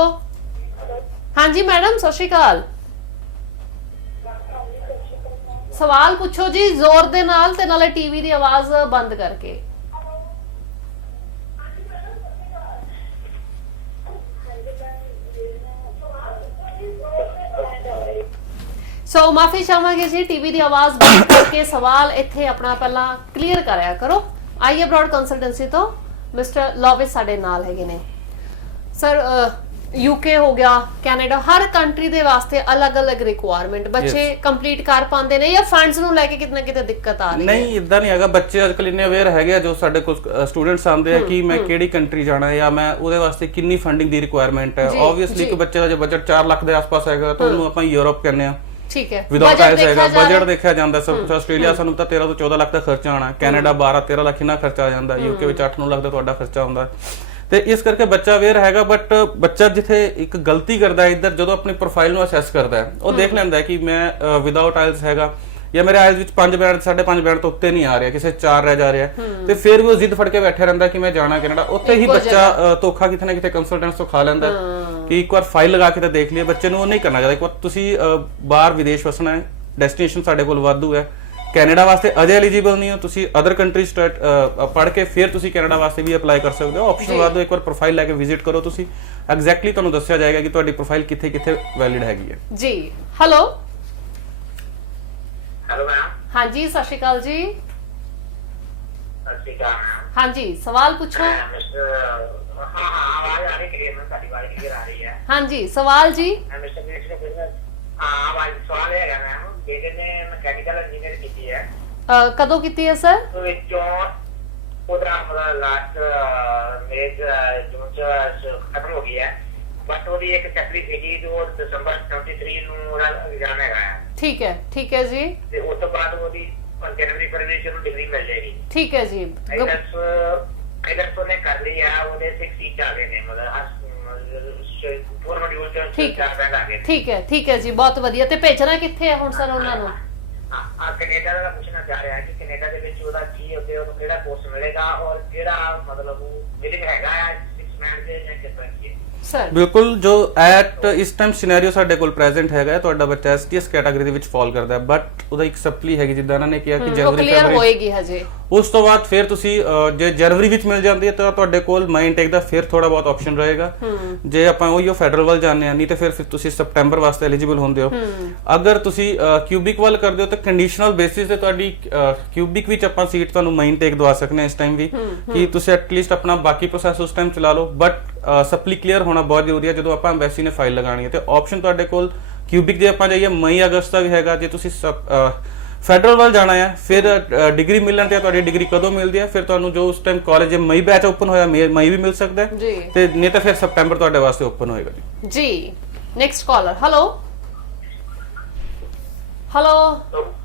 ਹਾਂਜੀ ਮੈਡਮ ਸਤਿ ਸ਼੍ਰੀ ਅਕਾਲ। ਸਵਾਲ ਪੁੱਛੋ ਜੀ ਜ਼ੋਰ ਦੇ ਨਾਲ, ਤੇ ਨਾਲੇ ਟੀਵੀ ਦੀ ਆਵਾਜ਼ ਬੰਦ ਕਰਕੇ। ਸੋ ਮਾਫੀ ਚਾਹਾਂਗੇ ਜੀ, ਟੀਵੀ ਦੀ ਆਵਾਜ਼ ਬੰਦ ਕਰਕੇ ਸਵਾਲ ਇੱਥੇ ਆਪਣਾ ਪਹਿਲਾਂ ਕਲੀਅਰ ਕਰਿਆ ਕਰੋ। ਆਈ ਅਬਰਾਡ ਕੰਸਲਟੈਂਸੀ ਤੋਂ ਮਿਸਟਰ ਲੋਵਿਸ ਸਾਡੇ ਨਾਲ ਹੈਗੇ ਨੇ। ਸਰ ਯੂਕੇ ਹੋ ਗਿਆ, ਕੈਨੇਡਾ, ਹਰ ਕੰਟਰੀ ਦੇ ਵਾਸਤੇ ਅਲੱਗ-ਅਲੱਗ ਰਿਕੁਆਇਰਮੈਂਟ, ਬੱਚੇ ਕੰਪਲੀਟ ਕਰ ਪਾਉਂਦੇ ਨੇ ਜਾਂ ਫੰਡਸ ਨੂੰ ਲੈ ਕੇ ਕਿਤੇ ਨਾ ਕਿਤੇ ਦਿੱਕਤ ਆ ਰਹੀ ਹੈ? ਨਹੀਂ, ਇਦਾਂ ਨਹੀਂ ਹੈਗਾ। ਬੱਚੇ ਅੱਜਕੱਲ ਇੰਨੇ ਅਵੇਅਰ ਹੈਗੇ ਆ, ਜੋ ਸਾਡੇ ਕੋਲ ਸਟੂਡੈਂਟਸ ਆਉਂਦੇ ਆ ਕਿ ਮੈਂ ਕਿਹੜੀ ਕੰਟਰੀ ਜਾਣਾ ਹੈ ਜਾਂ ਮੈਂ ਉਹਦੇ ਵਾਸਤੇ ਕਿੰਨੀ ਫੰਡਿੰਗ ਦੀ ਰਿਕੁਆਇਰਮੈਂਟ ਹੈ। ਆਬਵੀਅਸਲੀ ਇੱਕ ਬੱਚੇ ਦਾ ਜੇ ਬਜਟ 4 ਲੱਖ ਦੇ ਆਸ-ਪਾਸ ਹੈਗਾ ਤਾਂ ਉਹਨੂੰ ਆਪਾਂ ਯੂਰਪ ਕਹਿੰਦੇ ਆ, ਠੀਕ ਹੈ, ਵਿਦਆਊਟ ਆਇਲਸ ਹੈਗਾ, ਬਜਟ ਦੇਖਿਆ ਜਾਂਦਾ ਸਭ ਕੁਝ। ਆਸਟ੍ਰੇਲੀਆ ਸਾਨੂੰ ਤਾਂ 13 ਤੋਂ 14 ਲੱਖ ਦਾ ਖਰਚਾ ਆਣਾ, ਕੈਨੇਡਾ 12 13 ਲੱਖ ਇੰਨਾ ਖਰਚਾ ਆ ਜਾਂਦਾ, ਯੂਕੇ ਵਿੱਚ 8-9 ਲੱਖ ਦਾ ਤੁਹਾਡਾ ਖਰਚਾ ਆਉਂਦਾ। ਤੇ ਇਸ ਕਰਕੇ ਬੱਚਾ ਅਵੇਅਰ ਹੈਗਾ, ਬਟ ਬੱਚਾ ਜਿੱਥੇ ਇੱਕ ਗਲਤੀ ਕਰਦਾ ਹੈ ਇੱਧਰ, ਜਦੋਂ ਆਪਣੀ ਪ੍ਰੋਫਾਈਲ ਨੂੰ ਅਸੈਸ ਕਰਦਾ ਹੈ, ਉਹ ਦੇਖ ਲੈਂਦਾ ਹੈ ਕਿ ਮੈਂ ਵਿਦਆਊਟ ਆਇਲਸ ਹੈਗਾ ਜਾਂ ਮੇਰੇ ਆਇਲਸ ਵਿੱਚ 5 ਬੈਂਡ 5.5 ਬੈਂਡ ਤੋਂ ਉੱਤੇ ਨਹੀਂ ਆ ਰਿਹਾ, ਕਿਸੇ 4 ਰਹਿ ਜਾ ਰਿਹਾ, ਤੇ ਫਿਰ ਵੀ ਉਹ ਜ਼ਿੱਦ ਫੜ ਕੇ ਬੈਠਾ ਰਹਿੰਦਾ ਕਿ ਮੈਂ ਜਾਣਾ ਕੈਨੇਡਾ। ਉੱਥੇ ਹੀ ਬੱਚਾ ਧੋਖਾ ਕਿਤੇ ਨਾ ਕਿਤੇ ਕੰਸਲਟੈਂਟਸ ਤੋਂ ਖਾ ਲੈਂਦਾ ਕਿ ਇੱਕ ਵਾਰ ਫਾਈਲ ਲਗਾ ਕੇ ਤਾਂ ਦੇਖ ਲਈਏ। ਬੱਚੇ ਨੂੰ ਉਹ ਨਹੀਂ ਕਰਨਾ ਚਾਹੀਦਾ। ਇੱਕ ਵਾਰ ਤੁਸੀਂ ਬਾਹਰ ਵਿਦੇਸ਼ ਵਸਣਾ ਹੈ, ਡੈਸਟੀਨੇਸ਼ਨ ਸਾਡੇ ਕੋਲ ਵਾਧੂ ਹੈ। ਕੈਨੇਡਾ ਵਾਸਤੇ ਅਜੇ ਐਲੀਜੀਬਲ ਨਹੀਂ ਹੋ ਤੁਸੀਂ, ਅਦਰ ਕੰਟਰੀਜ਼ ਪੜ੍ਹ ਕੇ ਫਿਰ ਤੁਸੀਂ ਕੈਨੇਡਾ ਵਾਸਤੇ ਵੀ ਅਪਲਾਈ ਕਰ ਸਕਦੇ ਹੋ। ਆਪਸ਼ਨ ਵਾਧੂ, ਇੱਕ ਵਾਰ ਪ੍ਰੋਫਾਈਲ ਲੈ ਕੇ ਵਿਜ਼ਿਟ ਕਰੋ ਤੁਸੀਂ, ਐਗਜ਼ੈਕਟਲੀ ਤੁਹਾਨੂੰ ਦੱਸਿਆ ਜਾਏਗਾ ਕਿ ਤੁਹਾਡੀ ਪ੍ਰੋਫਾਈਲ ਕਿੱਥੇ ਕਿੱਥੇ ਵੈਲਿਡ ਹੈਗੀ ਹੈ ਜੀ। Hello hello ma'am. ਹਾਂਜੀ ਸਤਿ ਸ਼੍ਰੀ ਅਕਾਲ ਜੀ। ਸਤਿ ਸ਼੍ਰੀ ਅਕਾਲ। ਹਾਂਜੀ ਸਵਾਲ ਪੁੱਛੋ। ਆਵਾਜ਼ ਆ ਰਹੀ ਕਲੀਅਰ? ਮੈਂ ਤੁਹਾਡੀ ਆਵਾਜ਼ ਕਲੀਅਰ ਆ ਰਹੀ ਹੈ? ਹਾਂਜੀ ਸਵਾਲ ਜੀ। ਮਿਸਟਰ ਕ੍ਰਿਸ਼ਨ ਬਿਜ਼ਨਸ ਆਵਾਜ਼ ਸਵਾਲ ਹੈਗਾ ਮੈਮ, ਬੇਟੇ ਨੇ ਮੈਕੈਨੀਕਲ ਇੰਜੀਨੀਅਰ ਕੀਤੀ ਹੈ। ਕਦੋਂ ਕੀਤੀ ਹੈ ਸਰ? ਵਿੱਚੋਂ ਉਹਦਾ ਮਤਲਬ ਲਾਸਟ ਮੇਜ ਜੂਨ ਚ ਖਤਮ ਹੋ ਗਈ ਹੈ, ਬਟ ਉਹਦੀ ਇੱਕ ਚੱਕਰੀ ਸੀਗੀ ਜੋ ਦਸੰਬਰ 23 ਨੂੰ ਉਹਦਾ ਐਗਜ਼ਾਮ ਹੈਗਾ ਹੈ, ਠੀਕ ਹੈ ਜੀ, ਤੇ ਉਸ ਤੋਂ ਬਾਅਦ ਉਹਦੀ ਜਨਵਰੀ ਫਰਵਰੀ ਚ ਉਹਨੂੰ ਡਿਗਰੀ ਮਿਲ ਜਾਏਗੀ। ਠੀਕ ਹੈ ਜੀ। ਆਈਲੈਟਸ ਉਹਨੇ ਕਰ ਲਈ ਆ, ਉਹਦੇ 6 ਸੀਟ ਆ ਗਏ ਨੇ, ਮਤਲਬ ਪੂਰਾ ਮੋਡਿਊਲ ਚ ਠੀਕ 4 ਬੈਂਡ ਆ ਗਏ ਨੇ। ਠੀਕ ਹੈ ਜੀ, ਬਹੁਤ ਵਧੀਆ। ਤੇ ਭੇਜਣਾ ਕਿੱਥੇ ਹੈ ਹੁਣ ਸਰ ਉਹਨਾਂ ਨੂੰ? ਕੈਨੇਡਾ ਦਾ ਪੁੱਛਣਾ ਚਾਹ ਰਿਹਾ ਕਿ ਕੈਨੇਡਾ ਦੇ ਵਿੱਚ ਉਹਦਾ ਕੀ ਅੱਗੇ ਉਹਨੂੰ ਕਿਹੜਾ ਕੋਰਸ ਮਿਲੇਗਾ, ਔਰ ਕਿਹੜਾ ਮਤਲਬ ਉਹ ਜਿਹੜੇ ਹੈਗਾ ਆ 6 ਮੈਨ ਦੇ ਜਾਂ ਕਿਸ ਤਰ੍ਹਾਂ ਕੀ ਹੈ ਸਰ? ਬਿਲਕੁਲ, ਜੋ ਐਟ ਇਸ ਟਾਈਮ ਸਿਨੈਰੀਓ ਸਾਡੇ ਕੋਲ ਪ੍ਰੈਜ਼ੈਂਟ ਹੈਗਾ, ਤੁਹਾਡਾ ਬੱਚਾ ਐਸਟੀਐਸ ਕੈਟਾਗਰੀ ਦੇ ਵਿੱਚ ਫਾਲ ਕਰਦਾ ਹੈ, ਬਟ ਉਹਦਾ ਇੱਕ ਸਪਲੀ ਹੈਗੀ, ਜਿੱਦਾਂ ਇਹਨਾਂ ਨੇ ਕਿਹਾ ਕਿ ਜਨਵਰੀ ਕਲੀਅਰ ਫਰਵਰੀ ਹੋਏਗੀ ਹਜੇ। ਉਸ ਤੋਂ ਬਾਅਦ ਫਿਰ ਤੁਸੀਂ ਜੇ ਜਨਵਰੀ ਵਿੱਚ ਮਿਲ ਜਾਂਦੀ ਹੈ ਤਾਂ ਤੁਹਾਡੇ ਕੋਲ ਮਾਈ ਇਨਟੇਕ ਦਾ ਫਿਰ ਥੋੜਾ ਬਹੁਤ ਆਪਸ਼ਨ ਰਹੇਗਾ। ਜੇ ਆਪਾਂ ਉਹੀ ਫੈਡਰਲ ਵੱਲ ਜਾਂਦੇ ਆ, ਨਹੀਂ ਤੇ ਫਿਰ ਤੁਸੀਂ ਸਪਟੈਂਬਰ ਵਾਸਤੇ ਐਲੀਜੀਬਲ ਹੁੰਦੇ ਹੋ। ਅਗਰ ਤੁਸੀਂ ਕਿਊਬਿਕ ਵੱਲ ਕਰਦੇ ਹੋ ਤਾਂ ਕੰਡੀਸ਼ਨਲ ਬੇਸਿਸ ਤੇ ਤੁਹਾਡੀ ਕਿਊਬਿਕ ਵਿੱਚ ਆਪਾਂ ਸੀਟ ਤੁਹਾਨੂੰ ਮਾਈ ਇਨਟੇਕ ਦਵਾ ਸਕਦੇ ਹਾਂ ਇਸ ਟਾਈਮ ਵੀ, ਕਿ ਤੁਸੀਂ ਐਟਲੀਸਟ ਆਪਣਾ ਬਾਕੀ ਪ੍ਰੋਸੈਸ ਉਸ ਟਾਈਮ ਚਲਾ ਲਓ, ਬਟ ਸਪਲੀ ਕਲੀਅਰ ਹੋਣਾ ਬਹੁਤ ਜ਼ਰੂਰੀ ਹੈ ਜਦੋਂ ਆਪਾਂ ਐਮਬੈਸੀ ਨੇ ਫਾਈਲ ਲਗਾਣੀ ਹੈ। ਤੇ ਆਪਸ਼ਨ ਤੁਹਾਡੇ ਕੋਲ ਕਿਊਬਿਕ ਜੇ ਆਪਾਂ ਜਾਈਏ ਮਈ ਅਗਸਤ ਦਾ ਵੀ ਹੈਗਾ। ਜੇ ਤੁਸੀਂ ਫੈਡਰਲ ਵੱਲ ਜਾਣਾ ਹੈ ਫਿਰ ਡਿਗਰੀ ਮਿਲਣ ਤੇ ਤੁਹਾਡੀ ਡਿਗਰੀ ਕਦੋਂ ਮਿਲਦੀ ਹੈ, ਫਿਰ ਤੁਹਾਨੂੰ ਜੋ ਉਸ ਟਾਈਮ ਕਾਲਜ ਮਈ ਬੈਚ ਓਪਨ ਹੋਇਆ ਮਈ ਵੀ ਮਿਲ ਸਕਦਾ ਹੈ ਜੀ, ਤੇ ਨਹੀਂ ਤਾਂ ਫਿਰ ਸਪਟੈਂਬਰ ਤੁਹਾਡੇ ਵਾਸਤੇ ਓਪਨ ਹੋਏਗਾ ਜੀ। Next caller. ਹੈਲੋ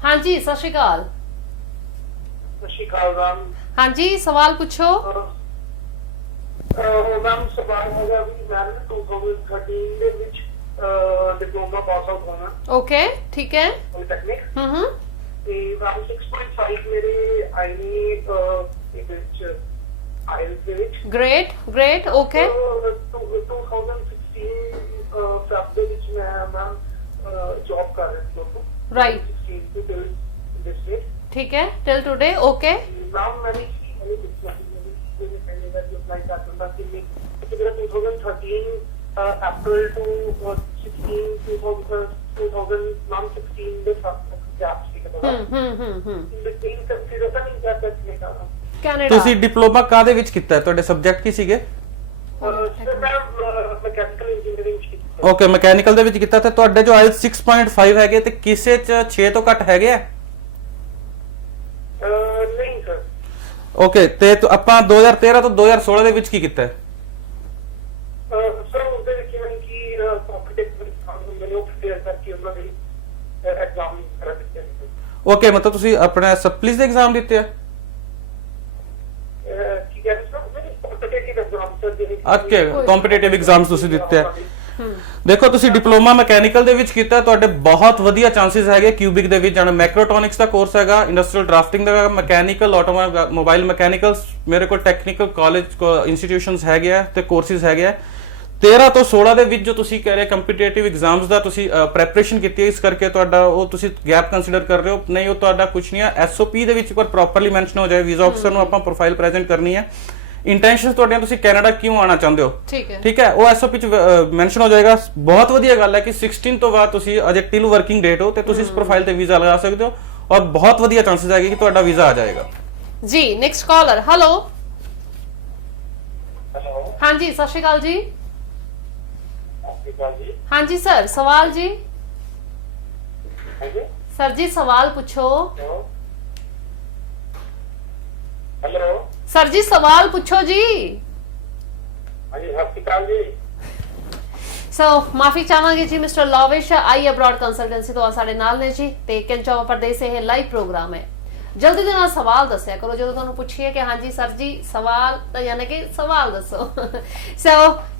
ਹਾਂਜੀ, ਸਤਿ ਸ਼੍ਰੀ ਅਕਾਲ। ਸਤਿ ਸ਼੍ਰੀ ਅਕਾਲ ਮੈਮ। ਹਾਂਜੀ, ਸਵਾਲ ਪੁੱਛੋ। ਮੈਮ ਸਵਾਲ ਹੈਗਾ ਵੀ ਮੈਂ 2013 ਦੇ ਵਿੱਚ ਡਿਪਲੋਮਾ ਪਾਸ ਆਊਟ ਹੋਣਾ। ਓਕੇ, ਠੀਕ ਹੈ। ਪੋਲੀਟੈਕਨਿਕ ਹੂੰ ਤੇ ਮੈਮ 6.5 ਮੇਰੇ ਆਈਨੀ ਵਿੱਚ ਆਇਲ ਦੇ ਵਿੱਚ। Great, okay. 2016 ਫੈਬ ਦੇ ਵਿੱਚ ਮੈਂ ਮੈਮ ਜੌਬ ਕਰ ਰਿਹਾ ਸੀ ਰਾਈਟ, 16 to this day। ਠੀਕ ਹੈ, ਟਿਲ ਟੁਡੇ, ਓਕੇ। ਮੈਮ मैंने अप्लाई कर सकता कि मेरा 2013 अप्रैल टू 16 2016 ਦੇ ਸਾਥ ਗੈਪ ਸੀ ਕਦੋਂ ਬਿਟਵੀਨ ਕੰਸੀਡਰ ਤਾਂ ਨਹੀਂ ਕਰ ਸਕਦੇ ਕੈਨੇਡਾ। ਤੁਸੀਂ ਡਿਪਲੋਮਾ ਕਾਦੇ ਵਿੱਚ ਕੀਤਾ ਹੈ? ਤੁਹਾਡੇ ਸਬਜੈਕਟ ਕੀ ਸੀਗੇ? ਸਰ ਮੈਂ ਮੈਕੈਨੀਕਲ ਇੰਜੀਨੀਅਰਿੰਗ ਕੀਤੀ। ਓਕੇ, ਮੈਕੈਨੀਕਲ ਦੇ ਵਿੱਚ ਕੀਤਾ। ਤੇ ਤੁਹਾਡੇ ਜੋ ਆਇਲ 6.5 ਹੈਗੇ ਤੇ ਕਿਸੇ ਚ 6 ਤੋਂ ਘੱਟ ਹੈਗੇ ਆ? ਨਹੀਂ ਸਰ। ਓਕੇ, ਤੇ ਆਪਾਂ 2013 ਤੋਂ 2016 ਦੇ ਵਿੱਚ ਕੀ ਕੀਤਾ ਹੈ? ਸਰ ਉਹਦੇ ਵਿੱਚ ਮੈਂ ਕੀ ਕੰਪੀਟੀਟਿਵ ਐਗਜ਼ਾਮ ਮੈਨੂੰ ਪ੍ਰੇਪੇਅਰ ਕਰਕੇ ਉਹਨਾਂ ਦੇ ਐਗਜ਼ਾਮ ਕਰ ਦਿੱਤੇ। ਓਕੇ, ਮਤਲਬ ਤੁਸੀਂ ਆਪਣੇ ਸਪਲੀਸ ਦੇ ਐਗਜ਼ਾਮ ਦਿੱਤੇ ਆ? ਕੀ ਕਹਿ ਰਹੇ ਸਰ? ਮੈਂ ਕੰਪੀਟੀਟਿਵ ਐਗਜ਼ਾਮ ਸਰ ਦੇ ਓਕੇ, ਕੰਪੀਟੀਟਿਵ ਐਗਜ਼ਾਮਸ ਤੁਸੀਂ ਦਿੱਤੇ ਆ। ਦੇਖੋ, ਤੁਸੀਂ ਡਿਪਲੋਮਾ ਮੈਕੈਨੀਕਲ ਦੇ ਵਿੱਚ ਕੀਤਾ, ਤੁਹਾਡੇ ਬਹੁਤ ਵਧੀਆ ਚਾਂਸਸ ਹੈਗੇ ਕਿਊਬਿਕ ਦੇ ਵਿੱਚ ਜਾਣਾ। ਮੈਕਰੋਟ੍ਰੋਨਿਕਸ ਦਾ ਕੋਰਸ ਹੈਗਾ, ਇੰਡਸਟਰੀਅਲ ਡਰਾਫਟਿੰਗ ਦਾ, ਮੈਕੈਨੀਕਲ, ਆਟੋਮੋਬਾਈਲ ਮੈਕੈਨੀਕਲਸ, ਮੇਰੇ ਕੋਲ ਟੈਕਨੀਕਲ ਕਾਲਜ ਇੰਸਟੀਟਿਊਸ਼ਨਸ ਹੈਗੇ ਆ ਤੇ ਕੋਰਸਿਸ ਹੈਗੇ ਆ। 13 ਤੋਂ 16 ਦੇ ਵਿੱਚ ਜੋ ਤੁਸੀਂ ਕਹਿ ਰਹੇ ਕੰਪੀਟੀਟਿਵ ਐਗਜ਼ਾਮਸ ਦਾ ਤੁਸੀਂ ਪ੍ਰੈਪਰੇਸ਼ਨ ਕੀਤੀ ਹੈ, ਇਸ ਕਰਕੇ ਤੁਹਾਡਾ ਉਹ ਤੁਸੀਂ ਗੈਪ ਕੰਸੀਡਰ ਕਰ ਰਹੇ ਹੋ। ਨਹੀਂ, ਉਹ ਤੁਹਾਡਾ ਕੁਝ ਨਹੀਂ ਹੈ। ਐਸਓਪੀ ਦੇ ਵਿੱਚ ਇੱਕ ਵਾਰ ਪ੍ਰੋਪਰਲੀ ਮੈਂਸ਼ਨ ਹੋ ਜਾਏ, ਵੀਜ਼ਾ ਆਫਿਸਰ ਨੂੰ ਆਪਾਂ ਪ੍ਰੋਫਾਈਲ ਪ੍ਰੈਜ਼ੈਂਟ ਕਰਨੀ ਹੈ, ਇੰਟੈਂਸ਼ਨਸ ਤੁਹਾਡੀਆਂ, ਤੁਸੀਂ ਕੈਨੇਡਾ ਕਿਉਂ ਆਣਾ ਚਾਹੁੰਦੇ ਹੋ, ਠੀਕ ਹੈ, ਉਹ ਐਸਓਪੀ ਚ ਮੈਂਸ਼ਨ ਹੋ ਜਾਏਗਾ। ਬਹੁਤ ਵਧੀਆ ਗੱਲ ਹੈ ਕਿ 16 ਤੋਂ ਬਾਅਦ ਤੁਸੀਂ ਅਜੇ ਟਿਲ ਵਰਕਿੰਗ ਡੇਟ ਹੋ ਤੇ ਤੁਸੀਂ ਇਸ ਪ੍ਰੋਫਾਈਲ ਤੇ ਵੀਜ਼ਾ ਲਗਾ ਸਕਦੇ ਹੋ, ਔਰ ਬਹੁਤ ਵਧੀਆ ਚਾਂਸਸ ਹੈਗੇ ਕਿ ਤੁਹਾਡਾ ਵੀਜ਼ਾ ਆ ਜਾਏਗਾ ਜੀ। Next caller. ਹੈਲੋ ਹਾਂਜੀ, ਸਤਿ ਸ਼੍ਰੀ ਅਕਾਲ ਜੀ। ਹਾਂਜੀ ਸਰ, ਸਵਾਲ ਜੀ। ਸਰ ਜੀ, ਸਵਾਲ ਪੁੱਛੋ। ਹੈਲੋ ਸਰ ਜੀ, ਸਵਾਲ ਪੁੱਛੋ ਜੀ। ਹਾਂਜੀ, ਸਤਿ ਸ਼੍ਰੀ ਅਕਾਲ ਜੀ। ਸੋ ਮਾਫੀ ਚਾਹਾਂਗੇ ਜੀ, ਮਿਸਟਰ ਲਵਿਸ਼ ਆਈ ਅਬਰਾਡ ਕੰਸਲਟੈਂਸੀ ਤੋਂ ਸਾਡੇ ਨਾਲ ਨੇ ਜੀ, ਤੇ ਕੈਨੇਡਾ ਪ੍ਰਦੇਸ਼ ਇਹ ਲਾਈਵ ਪ੍ਰੋਗਰਾਮ ਹੈ। ਜਲਦੀ ਦੇ ਨਾਲ ਸਵਾਲ ਦੱਸਿਆ ਕਰੋ ਜਦੋਂ ਤੁਹਾਨੂੰ ਪੁੱਛੀਏ ਕਿ ਹਾਂਜੀ ਸਰ ਜੀ ਸਵਾਲ, ਤਾਂ ਯਾਨੀ ਕਿ ਸਵਾਲ ਦੱਸੋ। ਸੋ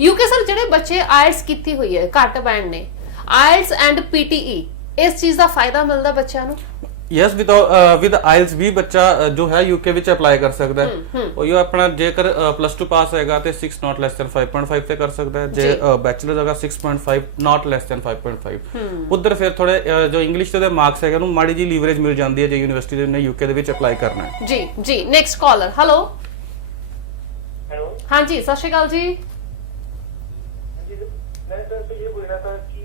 ਯੂਕੇ ਸਰ, ਜਿਹੜੇ ਬੱਚੇ ਆਇਲਟਸ ਕੀਤੀ ਹੋਈ ਹੈ, ਘੱਟ ਬੈਂਡ ਨੇ, ਆਇਲਟਸ ਐਂਡ ਪੀਟੀਈ, ਇਸ ਚੀਜ਼ ਦਾ ਫਾਇਦਾ ਮਿਲਦਾ ਬੱਚਿਆਂ ਨੂੰ? ਯੈਸ, ਵਿਦ ਆਇਲਸ ਵੀ ਬੱਚਾ ਜੋ ਹੈ ਯੂਕੇ ਵਿੱਚ ਅਪਲਾਈ ਕਰ ਸਕਦਾ ਹੈ। ਉਹ ਆਪਣਾ ਜੇਕਰ +2 ਪਾਸ ਹੈਗਾ ਤੇ 6 not less than 5.5 ਤੇ ਕਰ ਸਕਦਾ ਹੈ। ਜੇ ਬੈਚਲਰ ਹੈਗਾ 6.5 not less than 5.5। ਉਧਰ ਫਿਰ ਥੋੜੇ ਜੋ ਇੰਗਲਿਸ਼ ਦੇ ਮਾਰਕਸ ਹੈਗੇ ਉਹਨੂੰ ਮਾੜੀ ਜੀ ਲੀਵਰੇਜ ਮਿਲ ਜਾਂਦੀ ਹੈ ਜੇ ਯੂਨੀਵਰਸਿਟੀ ਦੇ ਨੇ ਯੂਕੇ ਦੇ ਵਿੱਚ ਅਪਲਾਈ ਕਰਨਾ ਹੈ। ਜੀ ਜੀ। Next caller. ਹੈਲੋ ਹਾਂਜੀ, ਸਤਿ ਸ਼੍ਰੀ ਅਕਾਲ ਜੀ। मैं सर ये बोल रहा था कि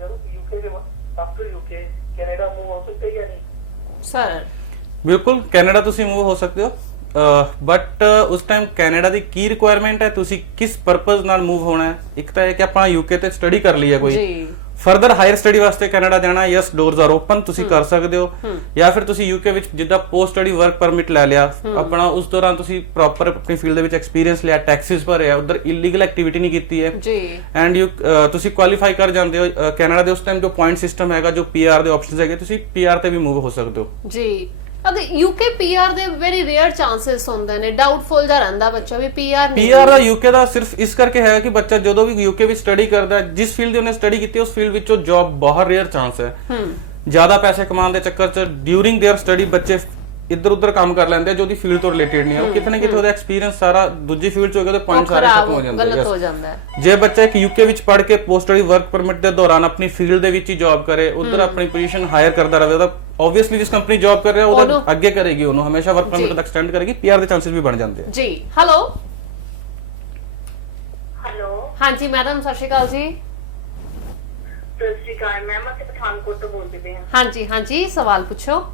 जब यूके के आफ्टर यूके कनाडा मूव हो सकते हैं या नहीं? ਸਰ ਬਿਲਕੁਲ, ਕੈਨੇਡਾ ਤੁਸੀਂ ਮੂਵ ਹੋ ਸਕਦੇ ਹੋ, ਬਟ ਉਸ ਟਾਈਮ ਕੈਨੇਡਾ ਦੀ ਕੀ ਰਿਕੁਆਇਰਮੈਂਟ ਹੈ, ਤੁਸੀਂ ਕਿਸ ਪਰਪਸ ਨਾਲ ਮੂਵ ਹੋਣਾ ਹੈ। ਇੱਕ ਤਾਂ ਇਹ ਕਿ ਆਪਾਂ ਯੂਕੇ ਤੇ ਸਟੱਡੀ ਕਰ ਲਈ ਹੈ ਕੋਈ, ਫਰਦਰ ਹਾਇਰ ਸਟੱਡੀ ਵਾਸਤੇ ਕੈਨੇਡਾ ਜਾਣਾ, ਯਸ ਡੋਰਸ ਆਰ ਓਪਨ, ਤੁਸੀਂ ਕਰ ਸਕਦੇ ਹੋ। ਜਾਂ ਫਿਰ ਤੁਸੀਂ ਯੂਕੇ ਵਿੱਚ ਜਿੱਦਾਂ ਪੋਸਟ ਸਟੱਡੀ ਵਰਕ ਪਰਮਿਟ ਲੈ ਲਿਆ ਆਪਣਾ, ਉਸ ਦੌਰਾਨ ਤੁਸੀਂ ਪ੍ਰੋਪਰ ਆਪਣੀ ਫੀਲਡ ਦੇ ਵਿੱਚ ਐਕਸਪੀਰੀਅੰਸ ਲਿਆ, ਟੈਕਸਿਸ ਭਰਿਆ, ਉਧਰ ਇਲੀਗਲ ਐਕਟੀਵਿਟੀ ਨਹੀਂ ਕੀਤੀ ਹੈ ਜੀ, ਐਂਡ ਯੂ ਤੁਸੀਂ ਕੁਆਲੀਫਾਈ ਕਰ ਜਾਂਦੇ ਹੋ ਕੈਨੇਡਾ ਦੇ। ਉਸ ਟਾਈਮ ਜੋ ਪੁਆਇੰਟ ਸਿਸਟਮ ਹੈਗਾ, ਜੋ ਪੀਆਰ ਦੇ ਆਪਸ਼ਨਸ ਹੈਗੇ, ਤੁਸੀਂ ਪੀਆਰ ਤੇ ਵੀ ਮੂਵ ਹੋ ਸਕਦੇ ਹੋ ਜੀ। ਅਤੇ ਯੂਕੇ ਪੀਆਰ ਦੇ ਵੈਰੀ ਰੇਅਰ ਚਾਂਸਸ ਹੁੰਦੇ ਨੇ, ਡਾਊਟਫੁਲ ਜਿਹਾ ਰਹਿੰਦਾ ਬੱਚਾ ਵੀ ਪੀਆਰ ਨਹੀਂ। ਪੀਆਰ ਦਾ ਯੂਕੇ ਦਾ ਸਿਰਫ ਇਸ ਕਰਕੇ ਹੈ ਕਿ ਬੱਚਾ ਜਦੋਂ ਵੀ ਯੂਕੇ ਵਿੱਚ ਸਟੱਡੀ ਕਰਦਾ ਹੈ, ਜਿਸ ਫੀਲਡ ਦੀ ਉਹਨੇ ਸਟੱਡੀ ਕੀਤੀ ਉਸ ਫੀਲਡ ਵਿੱਚੋਂ ਜੌਬ ਬਹੁਤ ਰੇਅਰ ਚਾਂਸ ਹੈ। ਜ਼ਿਆਦਾ ਪੈਸੇ ਕਮਾਉਣ ਦੇ ਚੱਕਰ 'ਚ ਡਿਊਰਿੰਗ देयर ਸਟੱਡੀ ਬੱਚੇ ਇੱਧਰ ਉੱਧਰ ਕੰਮ ਕਰ ਲੈਂਦੇ ਆ ਜੋ ਦੀ ਫੀਲਡ ਤੋਂ ਰਿਲੇਟਡ ਨਹੀਂ ਹੈ। ਉਹ ਕਿਤੇ ਨਾ ਕਿਤੇ ਉਹਦਾ ਐਕਸਪੀਰੀਅੰਸ ਸਾਰਾ ਦੂਜੀ ਫੀਲਡ 'ਚ ਹੋ ਗਿਆ, ਉਹਦੇ ਪੁਆਇੰਟ ਸਾਰੇ ਖਤਮ ਹੋ ਜਾਂਦੇ ਗਲਤ ਹੋ ਜਾਂਦਾ ਹੈ। ਜੇ ਬੱਚਾ ਇੱਕ ਯੂਕੇ ਵਿੱਚ ਪੜ੍ਹ ਕੇ ਪੋਸਟ ਸਟੱਡੀ ਵਰਕ ਪਰਮਿਟ ਦੇ ਦੌਰਾਨ ਆਪਣੀ ਫੀਲਡ ਦੇ ਵਿੱਚ ਹੀ ਜੌਬ ਕਰੇ, ਉੱਧਰ ਆਪਣੀ ਪੋਜੀਸ਼ਨ ਹਾਇਰ ਕਰਦਾ ਰਹੇ, ਉਹਦਾ ਆਬਵੀਅਸਲੀ ਜਿਸ ਕੰਪਨੀ ਜੌਬ ਕਰ ਰਿਹਾ ਉਹਦਾ ਅੱਗੇ ਕਰੇਗੀ, ਉਹਨੂੰ ਹਮੇਸ਼ਾ ਵਰਕ ਪਰਮਿਟ ਤੱਕ ਐਕਸਟੈਂਡ ਕਰੇਗੀ, ਪੀਆਰ ਦੇ ਚਾਂਸਸ ਵੀ ਬਣ ਜਾਂਦੇ ਆ। ਜੀ ਹੈਲੋ ਹੈਲੋ ਹਾਂਜੀ ਮੈਡਮ ਸਤਿ ਸ਼੍ਰੀ ਅਕਾਲ ਜੀ। ਸਤਿ ਸ਼੍ਰੀ ਅਕਾਲ ਮੈਮ, ਅਸੀਂ ਪਠਾਨਕੋਟ ਤੋਂ ਬੋਲਦੇ ਪਏ ਹਾਂ। ਹਾਂਜੀ ਹਾਂਜੀ ਸਵਾਲ ਪੁੱਛੋ।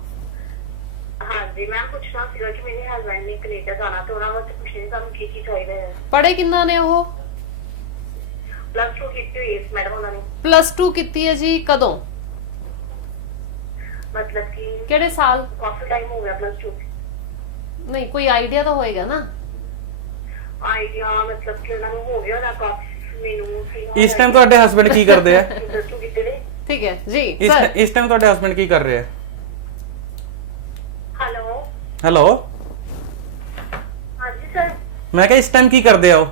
ਹਾਂਜੀ ਮੈਮ, ਪੁੱਛਣਾ ਸੀਗਾ ਕਿ ਮੇਰੇ ਹਸਬੰਡ ਨੇ ਕੈਨੇਡਾ ਜਾਣਾ ਤੇ ਉਹਨਾਂ ਵਾਸਤੇ ਪੁੱਛਣਾ ਸਾਨੂੰ ਕੀ ਕੀ ਚਾਹੀਦਾ ਹੈ। ਪੜ੍ਹੇ ਕਿੰਨਾ ਨੇ ਉਹ? +2 ਕੀਤੀ ਹੋਈ ਹੈ ਮੈਡਮ ਉਹਨਾਂ ਨੇ। +2 ਕੀਤੀ ਹੈ ਜੀ, ਕਦੋਂ? ਮਤਲਬ ਕਿ ਕਿਹੜੇ ਸਾਲ? ਕਾਫੀ ਟਾਈਮ ਹੋ ਗਿਆ +2। ਨਹੀਂ ਕੋਈ ਆਈਡੀਆ ਤਾਂ ਹੋਏਗਾ ਨਾ। ਆਈਡੀਆ ਮਤਲਬ ਕਿ ਉਹਨਾਂ ਨੂੰ ਹੋ ਗਿਆ ਨਾ ਕਾਫੀ, ਮੈਨੂੰ ਇਸ ਟਾਈਮ ਤੁਹਾਡੇ ਹਸਬੰਡ ਕੀ ਕਰਦੇ ਆ? +2 ਕੀਤੇ ਨੇ। ਠੀਕ ਹੈ ਜੀ ਇਸ ਟਾਈਮ ਤੁਹਾਡੇ ਹਸਬੰਡ ਕੀ ਕਰ ਰਹੇ ਆ? ਹੈਲੋ ਹੈਲੋ ਹਾਂਜੀ ਸਰ, ਮੈਂ ਕਿਹਾ ਇਸ ਟਾਈਮ ਕੀ ਕਰਦੇ ਆ ਉਹ?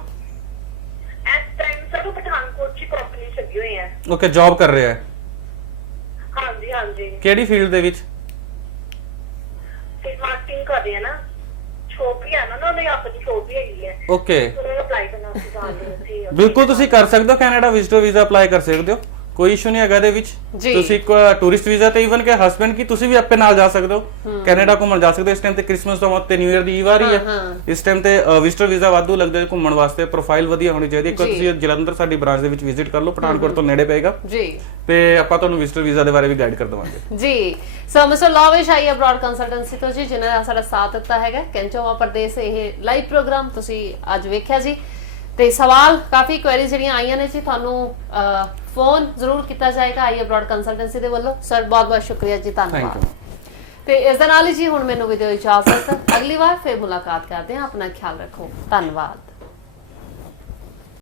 ਇਸ ਟਾਈਮ ਸਰ ਉਹ ਪਠਾਨਕੋਟ ਚ ਕੰਪਨੀ ਲੱਗੀ ਹੋਈ ਹੈ। ਓਕੇ, ਜੌਬ ਕਰ ਰਹੇ ਆ। ਹਾਂਜੀ ਹਾਂਜੀ, ਕਿਹੜੀ ਫੀਲਡ ਦੇ ਵਿੱਚ? ਤੇ ਮਾਰਕੀਟਿੰਗ ਕਰ ਰਹੇ ਆ ਨਾ, ਸ਼ੋਪ ਹੀ ਹੈ ਨਾ, ਉਹਨਾਂ ਦੀ ਆਪਣੀ ਸ਼ੋਪ ਹੀ ਹੈਗੀ ਹੈ। ਓਕੇ, ਉਹਨਾਂ ਨੂੰ ਅਪਲਾਈ ਕਰਨਾ ਸੀ ਜਾਣਦੇ ਸੀ। ਬਿਲਕੁਲ ਤੁਸੀਂ ਕਰ ਸਕਦੇ ਹੋ, ਕੈਨੇਡਾ ਵਿਜ਼ਟਰ ਵੀਜ਼ਾ ਅਪਲਾਈ ਕਰ ਸਕਦੇ ਹੋ, ਕੋਈ ਇਸ਼ੂ ਨਹੀਂ ਹੈਗਾ ਇਹਦੇ ਵਿੱਚ। ਜੀ। ਤੁਸੀਂ ਟੂਰਿਸਟ ਵੀਜ਼ਾ ਤੇ ਈਵਨ ਕਿ ਹਸਬੰਡ ਕੀ ਤੁਸੀਂ ਵੀ ਆਪਣੇ ਨਾਲ ਜਾ ਸਕਦੇ ਹੋ, ਕੈਨੇਡਾ ਘੁੰਮਣ ਜਾ ਸਕਦੇ ਹੋ। ਇਸ ਟਾਈਮ ਤੇ ਕ੍ਰਿਸਮਸ ਤੋਂ ਬਾਅਦ ਤੇ ਨਿਊ ਇਅਰ ਦੀ ਈਵ ਆ ਰਹੀ ਹੈ, ਇਸ ਟਾਈਮ ਤੇ ਵਿਜ਼ਟਰ ਵੀਜ਼ਾ ਵਾਧੂ ਲੱਗਦਾ ਹੈ ਘੁੰਮਣ ਵਾਸਤੇ। ਪ੍ਰੋਫਾਈਲ ਵਧੀਆ ਹੋਣੀ ਚਾਹੀਦੀ ਹੈ। ਤੁਸੀਂ ਜਲੰਧਰ ਸਾਡੀ ਬ੍ਰਾਂਚ ਦੇ ਵਿੱਚ ਵਿਜ਼ਿਟ ਕਰ ਲਓ, ਪਠਾਨਕੋਟ ਤੋਂ ਨੇੜੇ ਪਏਗਾ ਜੀ, ਤੇ ਆਪਾਂ ਤੁਹਾਨੂੰ ਵਿਜ਼ਟਰ ਵੀਜ਼ਾ ਦੇ ਬਾਰੇ ਵੀ ਗਾਈਡ ਕਰ ਦਵਾਂਗੇ ਜੀ। ਸੋ ਮਿਸਟਰ ਲਾਵੇਸ਼ ਆਈ ਅਬਰਾਡ ਕੰਸਲਟੈਂਸੀ ਤੋਂ ਜੀ, ਜਿਨ੍ਹਾਂ ਨੇ ਸਾਡਾ ਸਾਥ ਦਿੱਤਾ ਹੈਗਾ ਕੈਂਚੋਵਾ ਪ੍ਰਦੇਸ਼ ਇਹ ਲਾਈਵ ਪ੍ਰੋਗਰਾਮ ਤੁਸੀਂ ਅੱਜ ਵੇਖਿਆ ਜੀ। ਤੇ ਸਵਾਲ ਕਾਫੀ ਕੁਐਰੀਜ਼ ਜਿਹੜੀਆਂ ਆਈਆਂ ਨੇ ਜੀ, ਤੁਹਾਨੂੰ ਫੋਨ ਜ਼ਰੂਰ ਕੀਤਾ ਜਾਏਗਾ ਆਈ ਅਬਰਾਡ ਕੰਸਲਟੈਂਸੀ ਦੇ ਵੱਲੋਂ। ਸਰ ਬਹੁਤ ਬਹੁਤ ਸ਼ੁਕਰੀਆ ਜੀ, ਧੰਨਵਾਦ। ਤੇ ਇਸ ਦੇ ਨਾਲ ਹੀ ਜੀ ਹੁਣ ਮੈਨੂੰ ਵੀ ਦਿਓ ਇਜਾਜ਼ਤ, ਅਗਲੀ ਵਾਰ ਫਿਰ ਮੁਲਾਕਾਤ ਕਰਦੇ ਹਾਂ। ਆਪਣਾ ਖਿਆਲ ਰੱਖੋ, ਧੰਨਵਾਦ।